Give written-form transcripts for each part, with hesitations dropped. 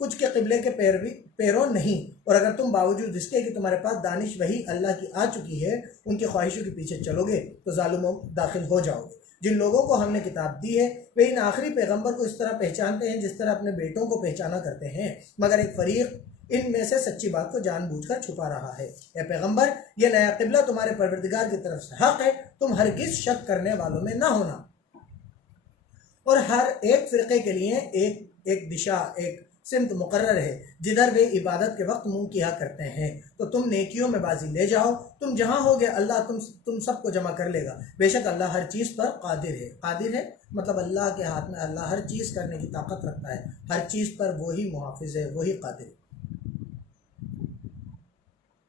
کچھ کے قبلے کے پیروں نہیں، اور اگر تم باوجود اس کے کہ تمہارے پاس دانش وہی اللہ کی آ چکی ہے ان کی خواہشوں کے پیچھے چلو گے تو ظالموں داخل ہو جاؤ گے۔ جن لوگوں کو ہم نے کتاب دی ہے وہ ان آخری پیغمبر کو اس طرح پہچانتے ہیں جس طرح اپنے بیٹوں کو پہچانا کرتے ہیں، مگر ایک فریق ان میں سے سچی بات کو جان بوجھ کر چھپا رہا ہے۔ اے پیغمبر، یہ نیا قبلہ تمہارے پروردگار کی طرف سے حق ہے، تم ہرگز شک کرنے والوں میں نہ ہونا۔ اور ہر ایک فرقے کے لیے ایک دشا، ایک سمت مقرر ہے جدھر وہ عبادت کے وقت منہ کیا کرتے ہیں، تو تم نیکیوں میں بازی لے جاؤ، تم جہاں ہوگے اللہ تم سب کو جمع کر لے گا، بے شک اللہ ہر چیز پر قادر ہے۔ قادر ہے مطلب اللہ کے ہاتھ میں، اللہ ہر چیز کرنے کی طاقت رکھتا ہے، ہر چیز پر وہی محافظ ہے، وہی قادر ہے،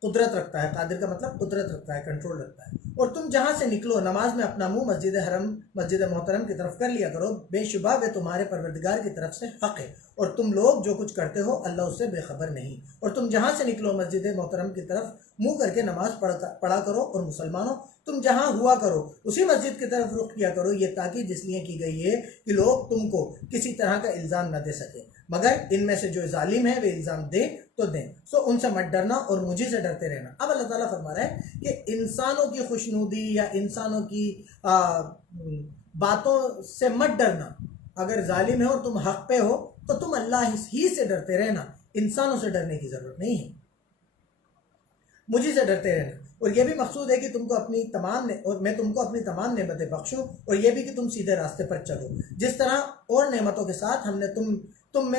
قدرت رکھتا ہے۔ قادر کا مطلب قدرت رکھتا ہے، کنٹرول رکھتا ہے۔ اور تم جہاں سے نکلو نماز میں اپنا منہ مسجد حرم، مسجد محترم کی طرف کر لیا کرو، بے شبہ وہ تمہارے پروردگار کی طرف سے حق ہے، اور تم لوگ جو کچھ کرتے ہو اللہ اس سے بے خبر نہیں۔ اور تم جہاں سے نکلو مسجد محترم کی طرف منہ کر کے نماز پڑھا کرو، اور مسلمانوں تم جہاں ہوا کرو اسی مسجد کی طرف رخ کیا کرو، یہ تاکید اس لیے کی گئی ہے کہ لوگ تم کو کسی طرح کا الزام نہ دے سکے، مگر ان میں سے جو ظالم ہے وہ الزام دیں تو دیں، سو ان سے مت ڈرنا اور مجھے سے ڈرتے رہنا۔ اب اللہ تعالیٰ فرما رہا ہے کہ انسانوں کی خوشنودی یا انسانوں کی باتوں سے مت ڈرنا۔ اگر ظالم ہے اور تم حق پہ ہو تو تم اللہ ہی سے ڈرتے رہنا، انسانوں سے ڈرنے کی ضرورت نہیں ہے، مجھے سے ڈرتے رہنا۔ اور یہ بھی مقصود ہے کہ تم کو اور میں تم کو اپنی تمام نعمتیں بخشوں، اور یہ بھی کہ تم سیدھے راستے پر چلو، جس طرح اور نعمتوں کے ساتھ ہم نے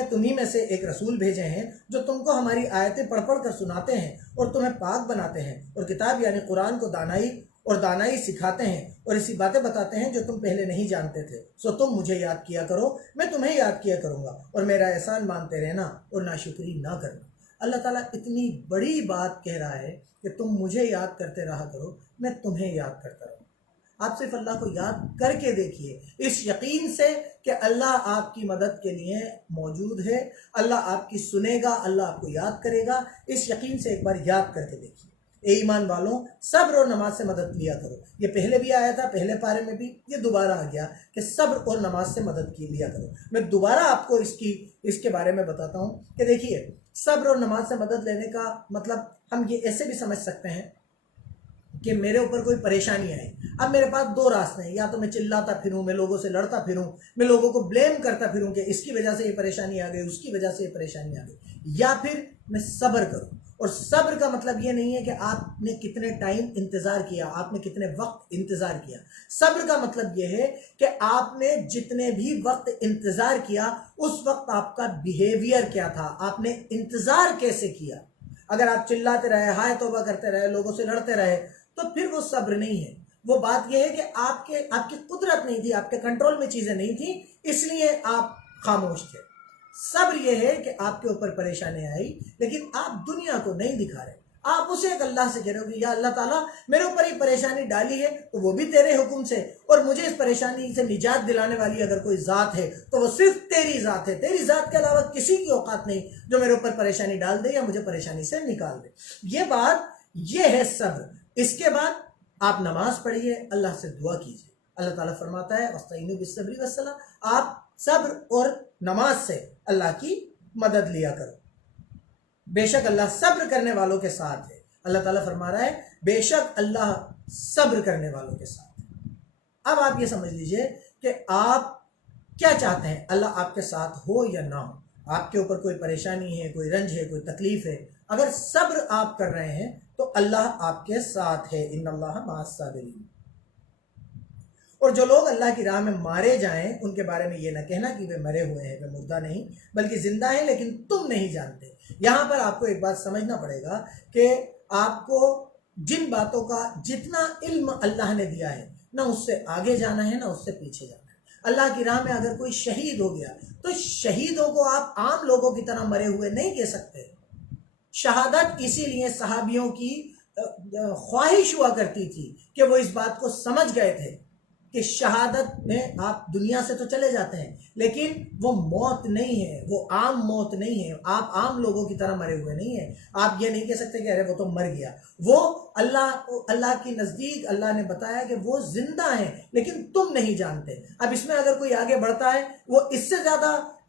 تمہیں میں سے ایک رسول بھیجے ہیں جو تم کو ہماری آیتیں پڑھ پڑھ کر سناتے ہیں اور تمہیں پاک بناتے ہیں، اور کتاب یعنی قرآن کو دانائی سکھاتے ہیں، اور ایسی باتیں بتاتے ہیں جو تم پہلے نہیں جانتے تھے، سو تم مجھے یاد کیا کرو، میں تمہیں یاد کیا کروں گا، اور میرا احسان مانتے رہنا اور ناشکری نہ کرنا۔ اللہ تعالیٰ اتنی بڑی بات کہہ رہا ہے کہ تم مجھے یاد کرتے رہا کرو، میں تمہیں یاد کرتا رہوں۔ آپ صرف اللہ کو یاد کر کے دیکھیے، اس یقین سے کہ اللہ آپ کی مدد کے لیے موجود ہے، اللہ آپ کی سنے گا، اللہ آپ کو یاد کرے گا، اس یقین سے ایک بار یاد کر کے دیکھیے۔ اے ایمان والوں، صبر اور نماز سے مدد لیا کرو۔ یہ پہلے بھی آیا تھا، پہلے پارے میں بھی، یہ دوبارہ آ گیا کہ صبر اور نماز سے مدد لیا کرو۔ میں دوبارہ آپ کو اس کے بارے میں بتاتا ہوں کہ دیکھیے، صبر اور نماز سے مدد لینے کا مطلب ہم یہ ایسے بھی سمجھ سکتے ہیں کہ میرے اوپر کوئی پریشانی آئی، اب میرے پاس دو راستے ہیں، یا تو میں چلاتا پھروں، میں لوگوں سے لڑتا پھروں، میں لوگوں کو بلیم کرتا پھروں کہ اس کی وجہ سے یہ پریشانی آ گئی، اس کی وجہ سے یہ پریشانی آ گئی، یا پھر میں صبر کروں۔ اور صبر کا مطلب یہ نہیں ہے کہ آپ نے کتنے ٹائم انتظار کیا، آپ نے کتنے وقت انتظار کیا۔ صبر کا مطلب یہ ہے کہ آپ نے جتنے بھی وقت انتظار کیا اس وقت آپ کا بیہیویئر کیا تھا، آپ نے انتظار کیسے کیا۔ اگر آپ چلاتے رہے، ہائے توبہ کرتے رہے، لوگوں سے لڑتے رہے، تو پھر وہ صبر نہیں ہے۔ وہ بات یہ ہے کہ آپ کی قدرت نہیں تھی، آپ کے کنٹرول میں چیزیں نہیں تھیں، اس لیے آپ خاموش تھے۔ صبر یہ ہے کہ آپ کے اوپر پریشانی آئی لیکن آپ دنیا کو نہیں دکھا رہے، آپ اسے ایک اللہ سے کہہ رہے ہو کہ یا اللہ تعالیٰ میرے اوپر یہ پریشانی ڈالی ہے تو وہ بھی تیرے حکم سے، اور مجھے اس پریشانی سے نجات دلانے والی اگر کوئی ذات ہے تو وہ صرف تیری ذات ہے، تیری ذات کے علاوہ کسی کی اوقات نہیں جو میرے اوپر پریشانی ڈال دے یا مجھے پریشانی سے نکال دے۔ یہ ہے صبر۔ اس کے بعد آپ نماز پڑھیے، اللہ سے دعا کیجیے۔ اللہ تعالیٰ فرماتا ہے وَاسْتَعِینُوا بِالصَّبْرِ وَالصَّلَاةِ، آپ صبر اور نماز سے اللہ کی مدد لیا کرو، بے شک اللہ صبر کرنے والوں کے ساتھ ہے۔ اللہ تعالیٰ فرما رہا ہے بے شک اللہ صبر کرنے والوں کے ساتھ ہے۔ اب آپ یہ سمجھ لیجئے کہ آپ کیا چاہتے ہیں، اللہ آپ کے ساتھ ہو یا نہ ہو، آپ کے اوپر کوئی پریشانی ہے، کوئی رنج ہے، کوئی تکلیف ہے، اگر صبر آپ کر رہے ہیں تو اللہ آپ کے ساتھ ہے، ان اللہ مع الصابرین۔ اور جو لوگ اللہ کی راہ میں مارے جائیں ان کے بارے میں یہ نہ کہنا کہ وہ مرے ہوئے ہیں، وہ مردہ نہیں بلکہ زندہ ہیں لیکن تم نہیں جانتے۔ یہاں پر آپ کو ایک بات سمجھنا پڑے گا کہ آپ کو جن باتوں کا جتنا علم اللہ نے دیا ہے، نہ اس سے آگے جانا ہے نہ اس سے پیچھے جانا ہے۔ اللہ کی راہ میں اگر کوئی شہید ہو گیا تو شہیدوں کو آپ عام لوگوں کی طرح مرے ہوئے نہیں کہہ سکتے۔ شہادت اسی لیے صحابیوں کی خواہش ہوا کرتی تھی کہ وہ اس بات کو سمجھ گئے تھے کہ شہادت میں آپ دنیا سے تو چلے جاتے ہیں لیکن وہ موت نہیں ہے، وہ عام موت نہیں ہے، آپ عام لوگوں کی طرح مرے ہوئے نہیں ہیں۔ آپ یہ نہیں کہہ سکتے کہ ارے وہ تو مر گیا، وہ اللہ کے نزدیک اللہ نے بتایا کہ وہ زندہ ہیں لیکن تم نہیں جانتے۔ اب اس میں اگر کوئی آگے بڑھتا ہے وہ اس سے زیادہ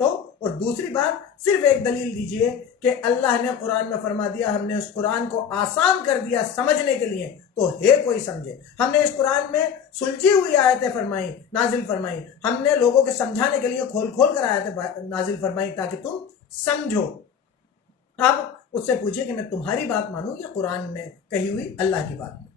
تو اور دوسری بات صرف ایک دلیل دیجئے کہ اللہ نے قرآن میں فرما دیا ہم نے اس قرآن کو آسان کر دیا سمجھنے کے لیے تو ہے کوئی سمجھے. ہم نے اس قرآن میں سلجھی ہوئی آیتیں فرمائی نازل فرمائی, ہم نے لوگوں کے سمجھانے کے لیے کھول کھول کر آیتیں نازل فرمائی تاکہ تم سمجھو. اب اس سے پوچھئے کہ میں تمہاری بات مانوں یا قرآن میں کہی ہوئی اللہ کی بات.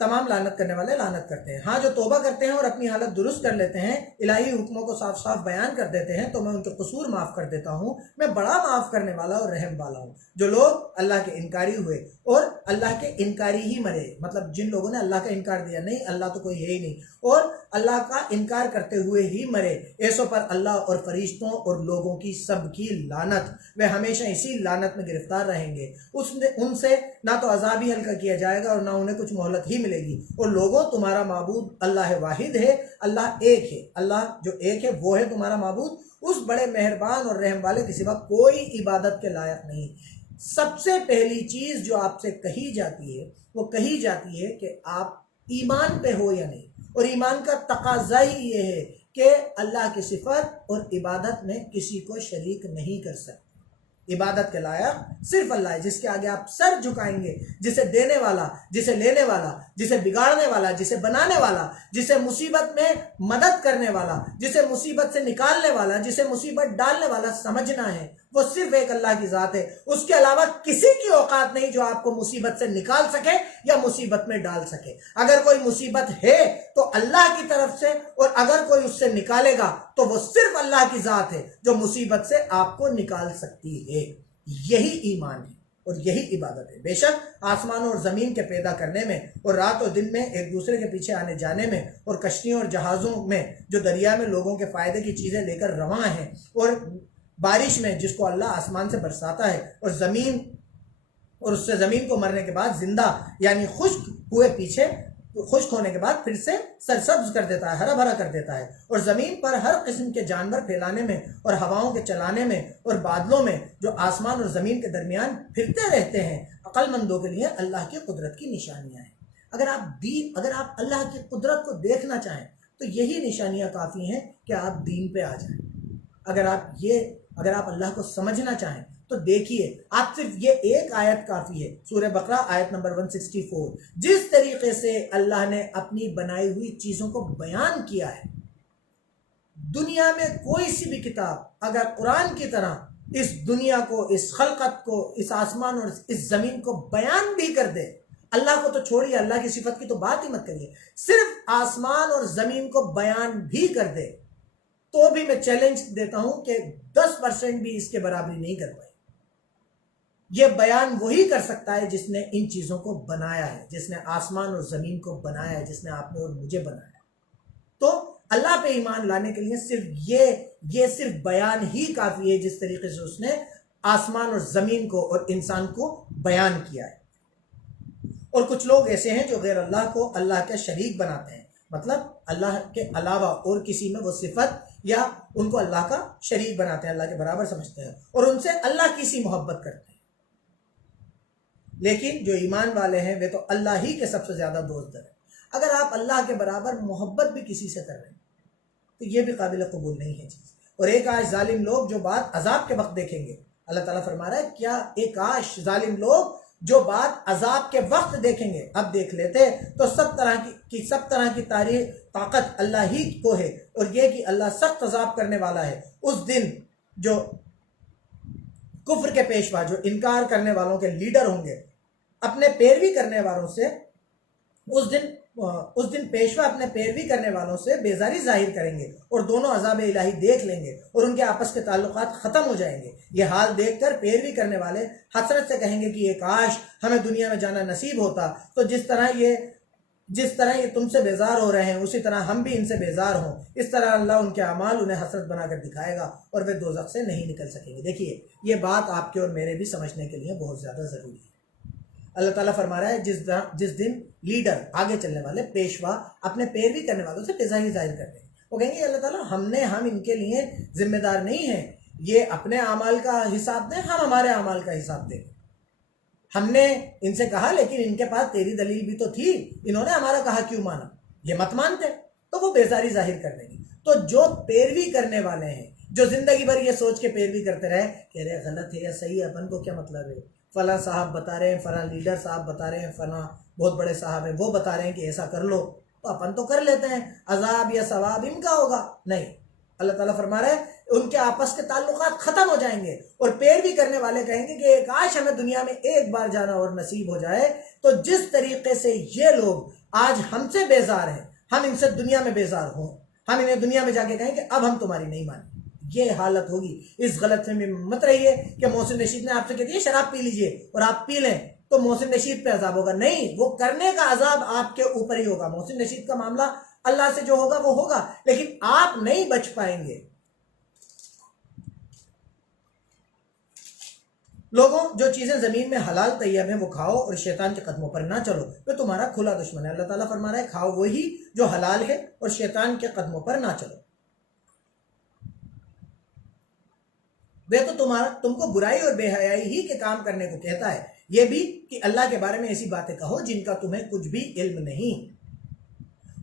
تمام لعنت کرنے والے لعنت کرتے ہیں. ہاں جو توبہ کرتے ہیں اور اپنی حالت درست کر لیتے ہیں, الہی حکموں کو صاف صاف بیان کر دیتے ہیں تو میں ان کے قصور معاف کر دیتا ہوں. میں بڑا معاف کرنے والا اور رحم والا ہوں. جو لوگ اللہ کے انکاری ہوئے اور اللہ کے انکاری ہی مرے, مطلب جن لوگوں نے اللہ کا انکار دیا, نہیں اللہ تو کوئی ہے ہی نہیں, اور اللہ کا انکار کرتے ہوئے ہی مرے, ایسوں پر اللہ اور فرشتوں اور لوگوں کی سب کی لعنت, وہ ہمیشہ اسی لعنت میں گرفتار رہیں گے. ان سے نہ تو عذاب ہی ہلکا کیا جائے گا اور نہ انہیں کچھ مہلت ہی ملے گی. اور لوگوں تمہارا معبود اللہ واحد ہے, اللہ ایک ہے, اللہ جو ایک ہے وہ ہے تمہارا معبود. اس بڑے مہربان اور رحم والے کے سوا کوئی عبادت کے لائق نہیں. سب سے پہلی چیز جو آپ سے کہی جاتی ہے وہ کہی جاتی ہے کہ آپ ایمان پہ ہو یا نہیں, اور ایمان کا تقاضا ہی یہ ہے کہ اللہ کی صفت اور عبادت میں کسی کو شریک نہیں کر سکتے. عبادت کے لائق صرف اللہ ہے, جس کے آگے آپ سر جھکائیں گے, جسے دینے والا, جسے لینے والا, جسے بگاڑنے والا, جسے بنانے والا, جسے مصیبت میں مدد کرنے والا, جسے مصیبت سے نکالنے والا, جسے مصیبت ڈالنے والا سمجھنا ہے. وہ صرف ایک اللہ کی ذات ہے. اس کے علاوہ کسی کی اوقات نہیں جو آپ کو مصیبت سے نکال سکے یا مصیبت میں ڈال سکے. اگر کوئی مصیبت ہے تو اللہ کی طرف سے, اور اگر کوئی اس سے نکالے گا تو وہ صرف اللہ کی ذات ہے جو مصیبت سے آپ کو نکال سکتی ہے. یہی ایمان ہے اور یہی عبادت ہے. بے شک آسمانوں اور زمین کے پیدا کرنے میں اور رات اور دن میں ایک دوسرے کے پیچھے آنے جانے میں اور کشتیوں اور جہازوں میں جو دریا میں لوگوں کے فائدے کی چیزیں لے کر رواں ہیں, اور بارش میں جس کو اللہ آسمان سے برساتا ہے, اور اس سے زمین کو مرنے کے بعد زندہ یعنی خشک ہونے کے بعد پھر سے سرسبز کر دیتا ہے, ہرا بھرا کر دیتا ہے, اور زمین پر ہر قسم کے جانور پھیلانے میں اور ہواؤں کے چلانے میں اور بادلوں میں جو آسمان اور زمین کے درمیان پھرتے رہتے ہیں, عقل مندوں کے لیے اللہ کی قدرت کی نشانیاں ہیں. اگر آپ اللہ کی قدرت کو دیکھنا چاہیں تو یہی نشانیاں کافی ہیں کہ آپ دین پہ آ جائیں. اگر آپ اللہ کو سمجھنا چاہیں تو دیکھیے, آپ صرف یہ ایک آیت کافی ہے, سورہ بقرہ آیت نمبر 164. جس طریقے سے اللہ نے اپنی بنائی ہوئی چیزوں کو بیان کیا ہے, دنیا میں کوئی سی بھی کتاب اگر قرآن کی طرح اس دنیا کو, اس خلقت کو, اس آسمان اور اس زمین کو بیان بھی کر دے, اللہ کو تو چھوڑیے, اللہ کی صفت کی تو بات ہی مت کریے, صرف آسمان اور زمین کو بیان بھی کر دے, تو بھی میں چیلنج دیتا ہوں کہ 10% بھی اس کے برابری نہیں کر پائے. یہ بیان وہی کر سکتا ہے جس نے ان چیزوں کو بنایا ہے, جس نے آسمان اور زمین کو بنایا ہے, جس نے آپ نے اور مجھے بنایا. تو اللہ پہ ایمان لانے کے لیے صرف یہ صرف بیان ہی کافی ہے, جس طریقے سے اس نے آسمان اور زمین کو اور انسان کو بیان کیا ہے. اور کچھ لوگ ایسے ہیں جو غیر اللہ کو اللہ کے شریک بناتے ہیں, مطلب اللہ کے علاوہ اور کسی میں وہ صفت یا ان کو اللہ کا شریک بناتے ہیں, اللہ کے برابر سمجھتے ہیں, اور ان سے اللہ کی سی محبت کرتے ہیں. لیکن جو ایمان والے ہیں وہ تو اللہ ہی کے سب سے زیادہ دوست ہیں. اگر آپ اللہ کے برابر محبت بھی کسی سے کر رہے ہیں تو یہ بھی قابل قبول نہیں ہے چیز. اور ایک آج ظالم لوگ جو بات عذاب کے وقت دیکھیں گے, اللہ تعالیٰ فرما رہا ہے کیا ایک آج ظالم لوگ جو بات عذاب کے وقت دیکھیں گے, اب دیکھ لیتے تو سب طرح کی تاریخ طاقت اللہ ہی کو ہے, اور یہ کہ اللہ سخت عذاب کرنے والا ہے. اس دن جو کفر کے پیشوا, جو انکار کرنے والوں کے لیڈر ہوں گے, اپنے پیروی کرنے والوں سے اس دن پیشوا اپنے پیروی کرنے والوں سے بیزاری ظاہر کریں گے, اور دونوں عذاب الہی دیکھ لیں گے اور ان کے آپس کے تعلقات ختم ہو جائیں گے. یہ حال دیکھ کر پیروی کرنے والے حسرت سے کہیں گے کہ یہ کاش ہمیں دنیا میں جانا نصیب ہوتا, تو جس طرح یہ تم سے بیزار ہو رہے ہیں اسی طرح ہم بھی ان سے بیزار ہوں. اس طرح اللہ ان کے اعمال انہیں حسرت بنا کر دکھائے گا اور وہ دوزخ سے نہیں نکل سکیں گے. دیکھیے یہ بات آپ کے اور میرے بھی سمجھنے کے لیے بہت زیادہ ضروری ہے. اللہ تعالیٰ فرما رہا ہے جس دن لیڈر, آگے چلنے والے, پیشوا اپنے پیروی کرنے والوں سے بیزاری ظاہر کرتے ہیں, وہ کہیں گے اللہ تعالیٰ ہم ان کے لیے ذمہ دار نہیں ہیں, یہ اپنے اعمال کا حساب دیں, ہم ہمارے اعمال کا حساب دیں. ہم نے ان سے کہا لیکن ان کے پاس تیری دلیل بھی تو تھی, انہوں نے ہمارا کہا کیوں مانا, یہ مت مانتے, تو وہ بیزاری ظاہر کر دیں گے. تو جو پیروی کرنے والے ہیں، جو زندگی بھر یہ سوچ کے پیروی کرتے رہے کہ ارے غلط ہے یا صحیح ہے، اپن کو کیا مطلب ہے، فلاں صاحب بتا رہے ہیں، فلاں لیڈر صاحب بتا رہے ہیں، فلاں بہت بڑے صاحب ہیں وہ بتا رہے ہیں کہ ایسا کر لو، تو اپن تو کر لیتے ہیں، عذاب یا ثواب ان کا ہوگا نہیں۔ اللہ تعالیٰ فرما رہا ہے ان کے آپس کے تعلقات ختم ہو جائیں گے، اور پیروی کرنے والے کہیں گے کہ کاش ہمیں دنیا میں ایک بار جانا اور نصیب ہو جائے۔ تو جس طریقے سے یہ لوگ آج ہم سے بیزار ہیں، ہم ان سے دنیا میں بیزار ہوں، ہم انہیں دنیا میں جا کے کہیں کہ اب ہم تمہاری نہیں مانیں، یہ حالت ہوگی۔ اس غلط فہمی میں مت رہیے کہ محسن رشید نے آپ سے کہہ دیا شراب پی لیجئے اور آپ پی لیں تو محسن رشید پہ عذاب ہوگا، نہیں، وہ کرنے کا عذاب آپ کے اوپر ہی ہوگا۔ محسن رشید کا معاملہ اللہ سے جو ہوگا وہ ہوگا، لیکن آپ نہیں بچ پائیں گے۔ لوگوں، جو چیزیں زمین میں حلال طیب ہیں وہ کھاؤ اور شیطان کے قدموں پر نہ چلو، وہ تمہارا کھلا دشمن ہے۔ اللہ تعالیٰ فرما رہا ہے کھاؤ وہی جو حلال ہے اور شیطان کے قدموں پر نہ چلو۔ وہ تو تم کو برائی اور بے حیائی ہی کے کام کرنے کو کہتا ہے، یہ بھی کہ اللہ کے بارے میں ایسی باتیں کہو جن کا تمہیں کچھ بھی علم نہیں۔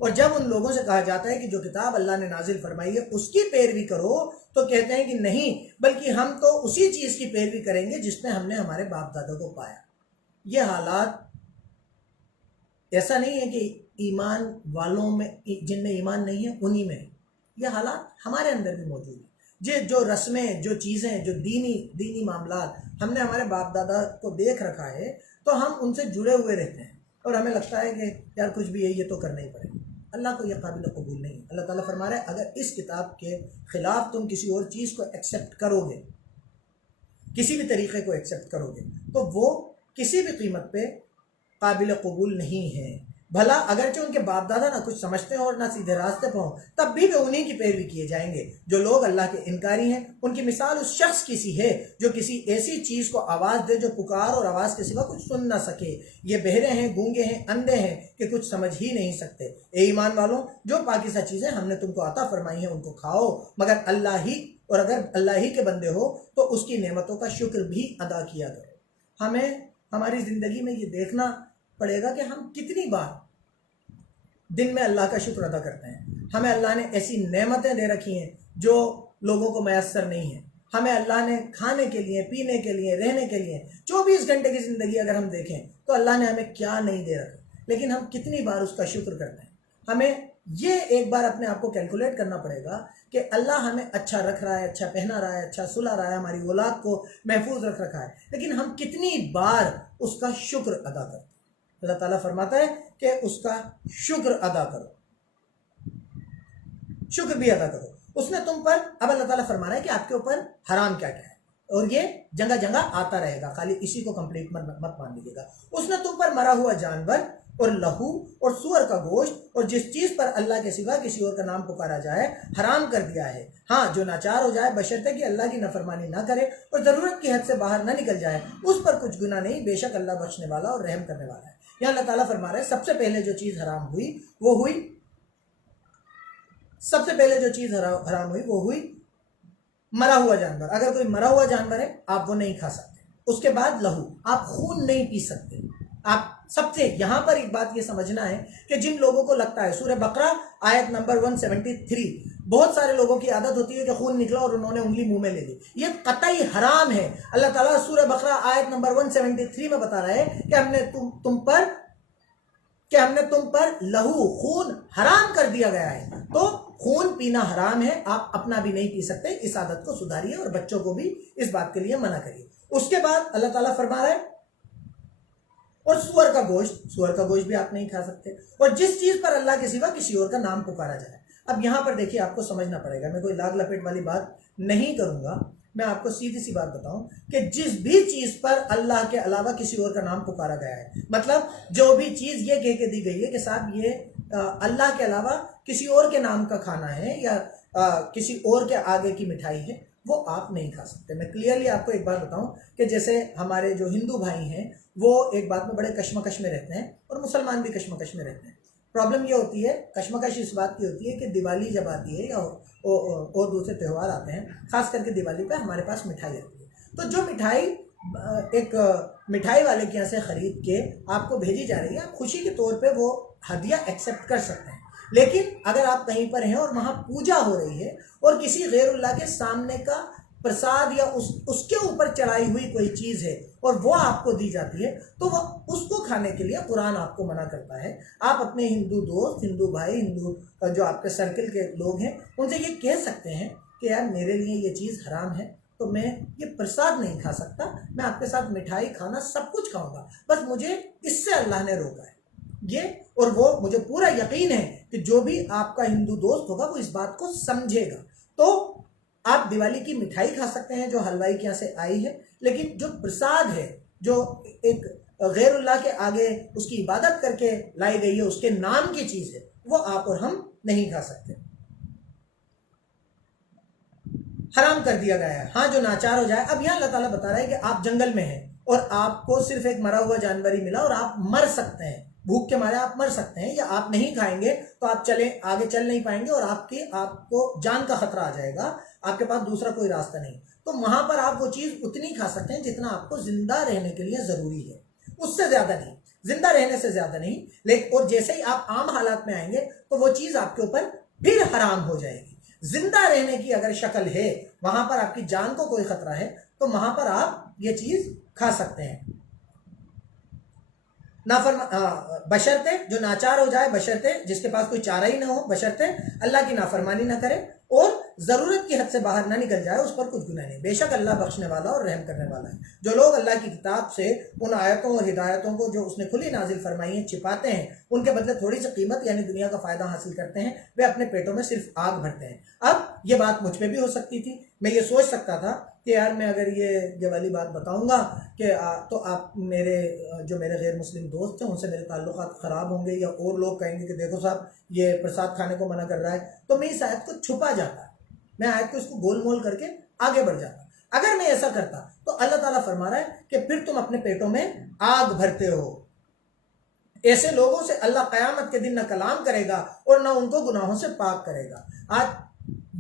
اور جب ان لوگوں سے کہا جاتا ہے کہ جو کتاب اللہ نے نازل فرمائی ہے اس کی پیروی کرو، تو کہتے ہیں کہ نہیں، بلکہ ہم تو اسی چیز کی پیروی کریں گے جس میں ہم نے ہمارے باپ دادا کو پایا۔ یہ حالات ایسا نہیں ہے کہ ایمان والوں میں، جن میں ایمان نہیں ہے انہی میں ہے، یہ حالات ہمارے اندر بھی موجود ہیں۔ جو رسمیں، جو چیزیں، جو دینی معاملات ہم نے ہمارے باپ دادا کو دیکھ رکھا ہے تو ہم ان سے جڑے ہوئے رہتے ہیں، اور ہمیں لگتا ہے کہ یار کچھ بھی ہے یہ تو کرنا ہی پڑے گا۔ اللہ کو یہ قابل قبول نہیں ہے۔ اللہ تعالیٰ فرما رہا ہے اگر اس کتاب کے خلاف تم کسی اور چیز کو ایکسیپٹ کرو گے، کسی بھی طریقے کو ایکسیپٹ کرو گے، تو وہ کسی بھی قیمت پہ قابل قبول نہیں ہے۔ بھلا اگرچہ ان کے باپ دادا نہ کچھ سمجھتے ہیں اور نہ سیدھے راستے پر ہوں، تب بھی وہ انہی کی پیروی کیے جائیں گے۔ جو لوگ اللہ کے انکاری ہیں ان کی مثال اس شخص کی سی ہے جو کسی ایسی چیز کو آواز دے جو پکار اور آواز کے سوا کچھ سن نہ سکے۔ یہ بہرے ہیں، گونگے ہیں، اندھے ہیں کہ کچھ سمجھ ہی نہیں سکتے۔ اے ایمان والوں، جو پاکیزہ چیزیں ہم نے تم کو عطا فرمائی ہیں ان کو کھاؤ، مگر اگر اللہ ہی کے بندے ہو تو اس کی نعمتوں کا شکر بھی ادا کیا کرو۔ ہمیں ہماری زندگی میں یہ دیکھنا پڑے گا کہ ہم کتنی بار دن میں اللہ کا شکر ادا کرتے ہیں۔ ہمیں اللہ نے ایسی نعمتیں دے رکھی ہیں جو لوگوں کو میسر نہیں ہیں۔ ہمیں اللہ نے کھانے کے لیے، پینے کے لیے، رہنے کے لیے 24 گھنٹے کی زندگی اگر ہم دیکھیں تو اللہ نے ہمیں کیا نہیں دے رکھا، لیکن ہم کتنی بار اس کا شکر کرتے ہیں۔ ہمیں یہ ایک بار اپنے آپ کو کیلکولیٹ کرنا پڑے گا کہ اللہ ہمیں اچھا رکھ رہا ہے، اچھا پہنا رہا ہے، اچھا سلا رہا ہے، ہماری اولاد کو محفوظ رکھ رکھا ہے، لیکن ہم کتنی بار اس کا شکر ادا کرتے ہیں۔ اللہ تعالیٰ فرماتا ہے کہ اس کا شکر ادا کرو، شکر بھی ادا کرو۔ اس نے تم پر، اب اللہ تعالیٰ فرما رہا ہے کہ آپ کے اوپر حرام کیا کیا ہے، اور یہ جگہ جگہ آتا رہے گا، خالی اسی کو کمپلیٹ مت مان لیجیے گا۔ اس نے تم پر مرا ہوا جانور اور لہو اور سور کا گوشت اور جس چیز پر اللہ کے سوا کسی اور کا نام پکارا جائے حرام کر دیا ہے، ہاں جو ناچار ہو جائے بشرطے کہ اللہ کی نافرمانی نہ کرے اور ضرورت کی حد سے باہر نہ نکل جائے، اس پر کچھ گناہ نہیں، بے شک اللہ بخشنے والا اور رحم کرنے والا ہے۔ یہاں اللہ تعالیٰ فرما رہے ہیں سب سے پہلے جو چیز حرام ہوئی وہ ہوئی، سب سے پہلے جو چیز حرام ہوئی وہ ہوئی مرا ہوا جانور۔ اگر کوئی مرا ہوا جانور ہے آپ وہ نہیں کھا سکتے۔ اس کے بعد لہو، آپ خون نہیں پی سکتے۔ آپ سب سے یہاں پر ایک بات یہ سمجھنا ہے کہ جن لوگوں کو لگتا ہے، سورہ بقرہ آیت نمبر 173، بہت سارے لوگوں کی عادت ہوتی ہے کہ خون نکلا اور انہوں نے انگلی منہ میں لے لی، یہ قطعی حرام ہے۔ اللہ تعالیٰ سورہ بقرہ آیت نمبر 173 میں بتا رہا ہے کہ ہم نے تم پر لہو، خون حرام کر دیا گیا ہے، تو خون پینا حرام ہے، آپ اپنا بھی نہیں پی سکتے۔ اس عادت کو سدھاریے اور بچوں کو بھی اس بات کے لیے منع کریے۔ اس کے بعد اللہ تعالیٰ فرما رہا ہے اور سور کا گوشت بھی آپ نہیں کھا سکتے، اور جس چیز پر اللہ کے سوا کسی اور کا نام پکارا جائے۔ اب یہاں پر دیکھیے آپ کو سمجھنا پڑے گا، میں کوئی لاگ لپیٹ والی بات نہیں کروں گا، میں آپ کو سیدھی سی بات بتاؤں کہ جس بھی چیز پر اللہ کے علاوہ کسی اور کا نام پکارا گیا ہے، مطلب جو بھی چیز یہ کہہ کے دی گئی ہے کہ صاحب یہ اللہ کے علاوہ کسی اور کے نام کا کھانا ہے یا کسی اور کے آگے کی مٹھائی ہے، وہ آپ نہیں کھا سکتے۔ میں کلیئرلی آپ کو ایک بات بتاؤں کہ جیسے ہمارے جو ہندو بھائی ہیں وہ ایک بات میں بڑے کشمکش میں رہتے ہیں، اور مسلمان بھی کشمکش میں رہتے ہیں۔ پرابلم یہ ہوتی ہے، کشمکش اس بات کی ہوتی ہے کہ دیوالی جب آتی ہے یا اور دوسرے تہوار آتے ہیں، خاص کر کے دیوالی پہ ہمارے پاس مٹھائی آتی ہے، تو جو مٹھائی ایک مٹھائی والے کے یہاں سے خرید کے آپ کو بھیجی جا رہی ہے، آپ خوشی کے طور پہ وہ ہدیہ ایکسیپٹ کر سکتے ہیں، لیکن اگر آپ کہیں پر ہیں اور وہاں پوجا ہو رہی ہے اور کسی غیر اللہ کے سامنے کا پرساد یا اس کے اوپر چڑھائی ہوئی کوئی چیز ہے اور وہ آپ کو دی جاتی ہے تو وہ اس کو کھانے کے لیے قرآن آپ کو منع کرتا ہے. آپ اپنے ہندو دوست، ہندو بھائی، ہندو جو آپ کے سرکل کے لوگ ہیں ان سے یہ کہہ سکتے ہیں کہ یار میرے لیے یہ چیز حرام ہے تو میں یہ پرساد نہیں کھا سکتا، میں آپ کے ساتھ مٹھائی کھانا سب کچھ کھاؤں گا، بس مجھے اس سے اللہ نے روکا ہے یہ. اور وہ مجھے پورا یقین ہے کہ جو بھی آپ کا ہندو دوست ہوگا وہ اس بات کو سمجھے گا. تو آپ دیوالی کی مٹھائی کھا سکتے ہیں جو حلوائی کے یہاں سے آئی ہے، لیکن جو پرساد ہے جو ایک غیر اللہ کے آگے اس کی عبادت کر کے لائی گئی ہے، اس کے نام کی چیز ہے، وہ آپ اور ہم نہیں کھا سکتے، حرام کر دیا گیا ہے. ہاں جو ناچار ہو جائے. اب یہاں اللہ تعالیٰ بتا رہا ہے کہ آپ جنگل میں ہیں اور آپ کو صرف ایک مرا ہوا جانور ہی ملا اور آپ مر سکتے ہیں، بھوک کے مارے آپ مر سکتے ہیں، یا آپ نہیں کھائیں گے تو آپ آگے چل نہیں پائیں گے اور آپ کو جان کا خطرہ آ جائے گا، آپ کے پاس دوسرا کوئی راستہ نہیں. تو وہاں پر آپ وہ چیز اتنی کھا سکتے ہیں جتنا آپ کو زندہ رہنے کے لیے ضروری ہے، اس سے زیادہ نہیں، زندہ رہنے سے زیادہ نہیں. لیکن اور جیسے ہی آپ عام حالات میں آئیں گے تو وہ چیز آپ کے اوپر پھر حرام ہو جائے گی. زندہ رہنے کی اگر شکل ہے، وہاں پر آپ کی جان کو کوئی خطرہ ہے تو وہاں پر آپ یہ چیز کھا سکتے ہیں. بشرطے جو ناچار ہو جائے، بشرطے جس کے پاس کوئی چارہ ہی نہ ہو، بشرطے اللہ کی نافرمانی نہ کرے اور ضرورت کی حد سے باہر نہ نکل جائے، اس پر کچھ گناہ نہیں. بے شک اللہ بخشنے والا اور رحم کرنے والا ہے. جو لوگ اللہ کی کتاب سے ان آیتوں اور ہدایتوں کو جو اس نے کھلی نازل فرمائی ہیں چھپاتے ہیں، ان کے بدلے تھوڑی سی قیمت یعنی دنیا کا فائدہ حاصل کرتے ہیں، وہ اپنے پیٹوں میں صرف آگ بھرتے ہیں. اب یہ بات مجھ پہ بھی ہو سکتی تھی، میں یہ سوچ سکتا تھا کہ یار میں اگر یہ والی بات بتاؤں گا کہ تو آپ جو میرے غیر مسلم دوست ہیں ان سے میرے تعلقات خراب ہوں گے، یا اور لوگ کہیں گے کہ دیکھو صاحب یہ پرساد کھانے کو منع کر رہا ہے. تو میں اس آیت کو چھپا جاتا، میں آیت کو اس کو گول مول کر کے آگے بڑھ جاتا. اگر میں ایسا کرتا تو اللہ تعالیٰ فرما رہا ہے کہ پھر تم اپنے پیٹوں میں آگ بھرتے ہو. ایسے لوگوں سے اللہ قیامت کے دن نہ کلام کرے گا اور نہ ان کو گناہوں سے پاک کرے گا. آج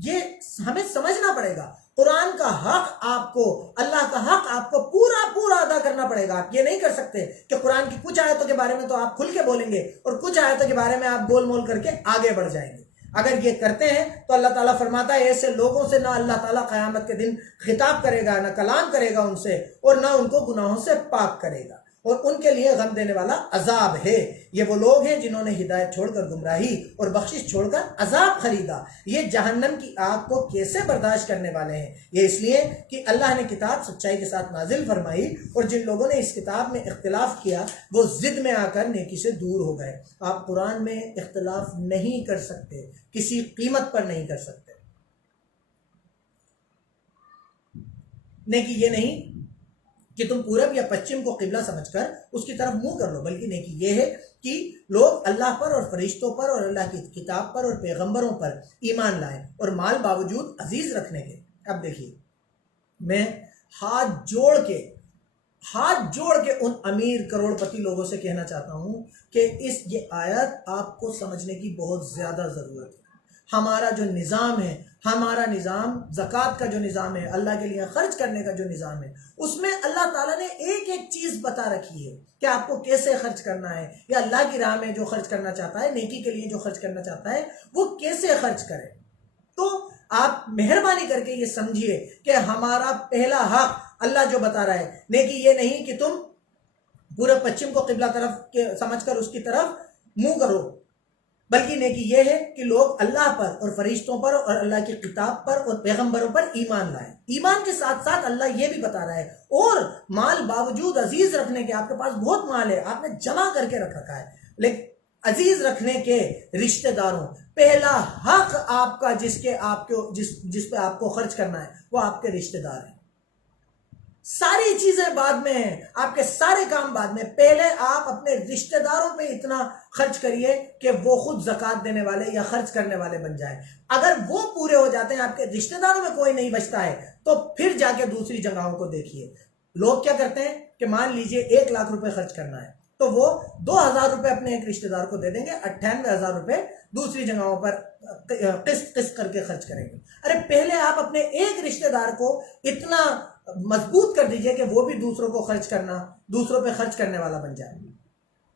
یہ ہمیں سمجھنا پڑے گا، قرآن کا حق آپ کو، اللہ کا حق آپ کو پورا پورا ادا کرنا پڑے گا. آپ یہ نہیں کر سکتے کہ قرآن کی کچھ آیتوں کے بارے میں تو آپ کھل کے بولیں گے اور کچھ آیتوں کے بارے میں آپ گول مول کر کے آگے بڑھ جائیں گے. اگر یہ کرتے ہیں تو اللہ تعالیٰ فرماتا ہے ایسے لوگوں سے نہ اللہ تعالیٰ قیامت کے دن خطاب کرے گا، نہ کلام کرے گا ان سے، اور نہ ان کو گناہوں سے پاک کرے گا، اور ان کے لیے غم دینے والا عذاب ہے. یہ وہ لوگ ہیں جنہوں نے ہدایت چھوڑ کر گمراہی اور بخشش چھوڑ کر عذاب خریدا. یہ جہنم کی آگ کو کیسے برداشت کرنے والے ہیں؟ یہ اس لیے کہ اللہ نے کتاب سچائی کے ساتھ نازل فرمائی اور جن لوگوں نے اس کتاب میں اختلاف کیا وہ ضد میں آ کر نیکی سے دور ہو گئے. آپ قرآن میں اختلاف نہیں کر سکتے، کسی قیمت پر نہیں کر سکتے. نیکی یہ نہیں کہ تم پورب یا پچھم کو قبلہ سمجھ کر اس کی طرف منہ کر لو، بلکہ نیکی یہ ہے کہ لوگ اللہ پر اور فرشتوں پر اور اللہ کی کتاب پر اور پیغمبروں پر ایمان لائیں اور مال باوجود عزیز رکھنے کے. اب دیکھیے میں ہاتھ جوڑ کے ان امیر کروڑ پتی لوگوں سے کہنا چاہتا ہوں کہ یہ آیت آپ کو سمجھنے کی بہت زیادہ ضرورت ہے. ہمارا جو نظام ہے، ہمارا نظام زکوٰۃ کا جو نظام ہے، اللہ کے لیے خرچ کرنے کا جو نظام ہے، اس میں اللہ تعالیٰ نے ایک ایک چیز بتا رکھی ہے کہ آپ کو کیسے خرچ کرنا ہے، یا اللہ کی راہ میں جو خرچ کرنا چاہتا ہے، نیکی کے لیے جو خرچ کرنا چاہتا ہے وہ کیسے خرچ کرے. تو آپ مہربانی کر کے یہ سمجھیے کہ ہمارا پہلا حق اللہ جو بتا رہا ہے، نیکی یہ نہیں کہ تم پورے پچھم کو قبلہ طرف سمجھ کر اس کی طرف منہ کرو، بلکہ نیکی یہ ہے کہ لوگ اللہ پر اور فرشتوں پر اور اللہ کی کتاب پر اور پیغمبروں پر ایمان لائیں. ایمان کے ساتھ ساتھ اللہ یہ بھی بتا رہا ہے اور مال باوجود عزیز رکھنے کے، آپ کے پاس بہت مال ہے، آپ نے جمع کر کے رکھ رکھا ہے، لیکن عزیز رکھنے کے رشتہ داروں، پہلا حق آپ کا جس پہ آپ کو خرچ کرنا ہے وہ آپ کے رشتہ دار ہیں. ساری چیزیں بعد میں ہیں، آپ کے سارے کام بعد میں. پہلے آپ اپنے رشتہ داروں پہ اتنا خرچ کریے کہ وہ خود زکوٰۃ دینے والے یا خرچ کرنے والے بن جائیں. اگر وہ پورے ہو جاتے ہیں، آپ کے رشتہ داروں میں کوئی نہیں بچتا ہے، تو پھر جا کے دوسری جگہوں کو دیکھیے. لوگ کیا کرتے ہیں کہ مان لیجئے 1 لاکھ روپے خرچ کرنا ہے تو وہ 2,000 روپے اپنے ایک رشتہ دار کو دے دیں گے، 98,000 روپے دوسری جگہوں پر قسط کر کے خرچ کریں گے. ارے پہلے آپ اپنے ایک رشتہ دار کو اتنا مضبوط کر دیجئے کہ وہ بھی دوسروں پہ خرچ کرنے والا بن جائے.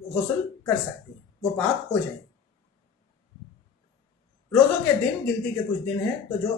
غسل کر سکتی ہیں، وہ پاک ہو جائیں۔ روزوں کے دن گنتی کے کچھ دن ہیں تو جو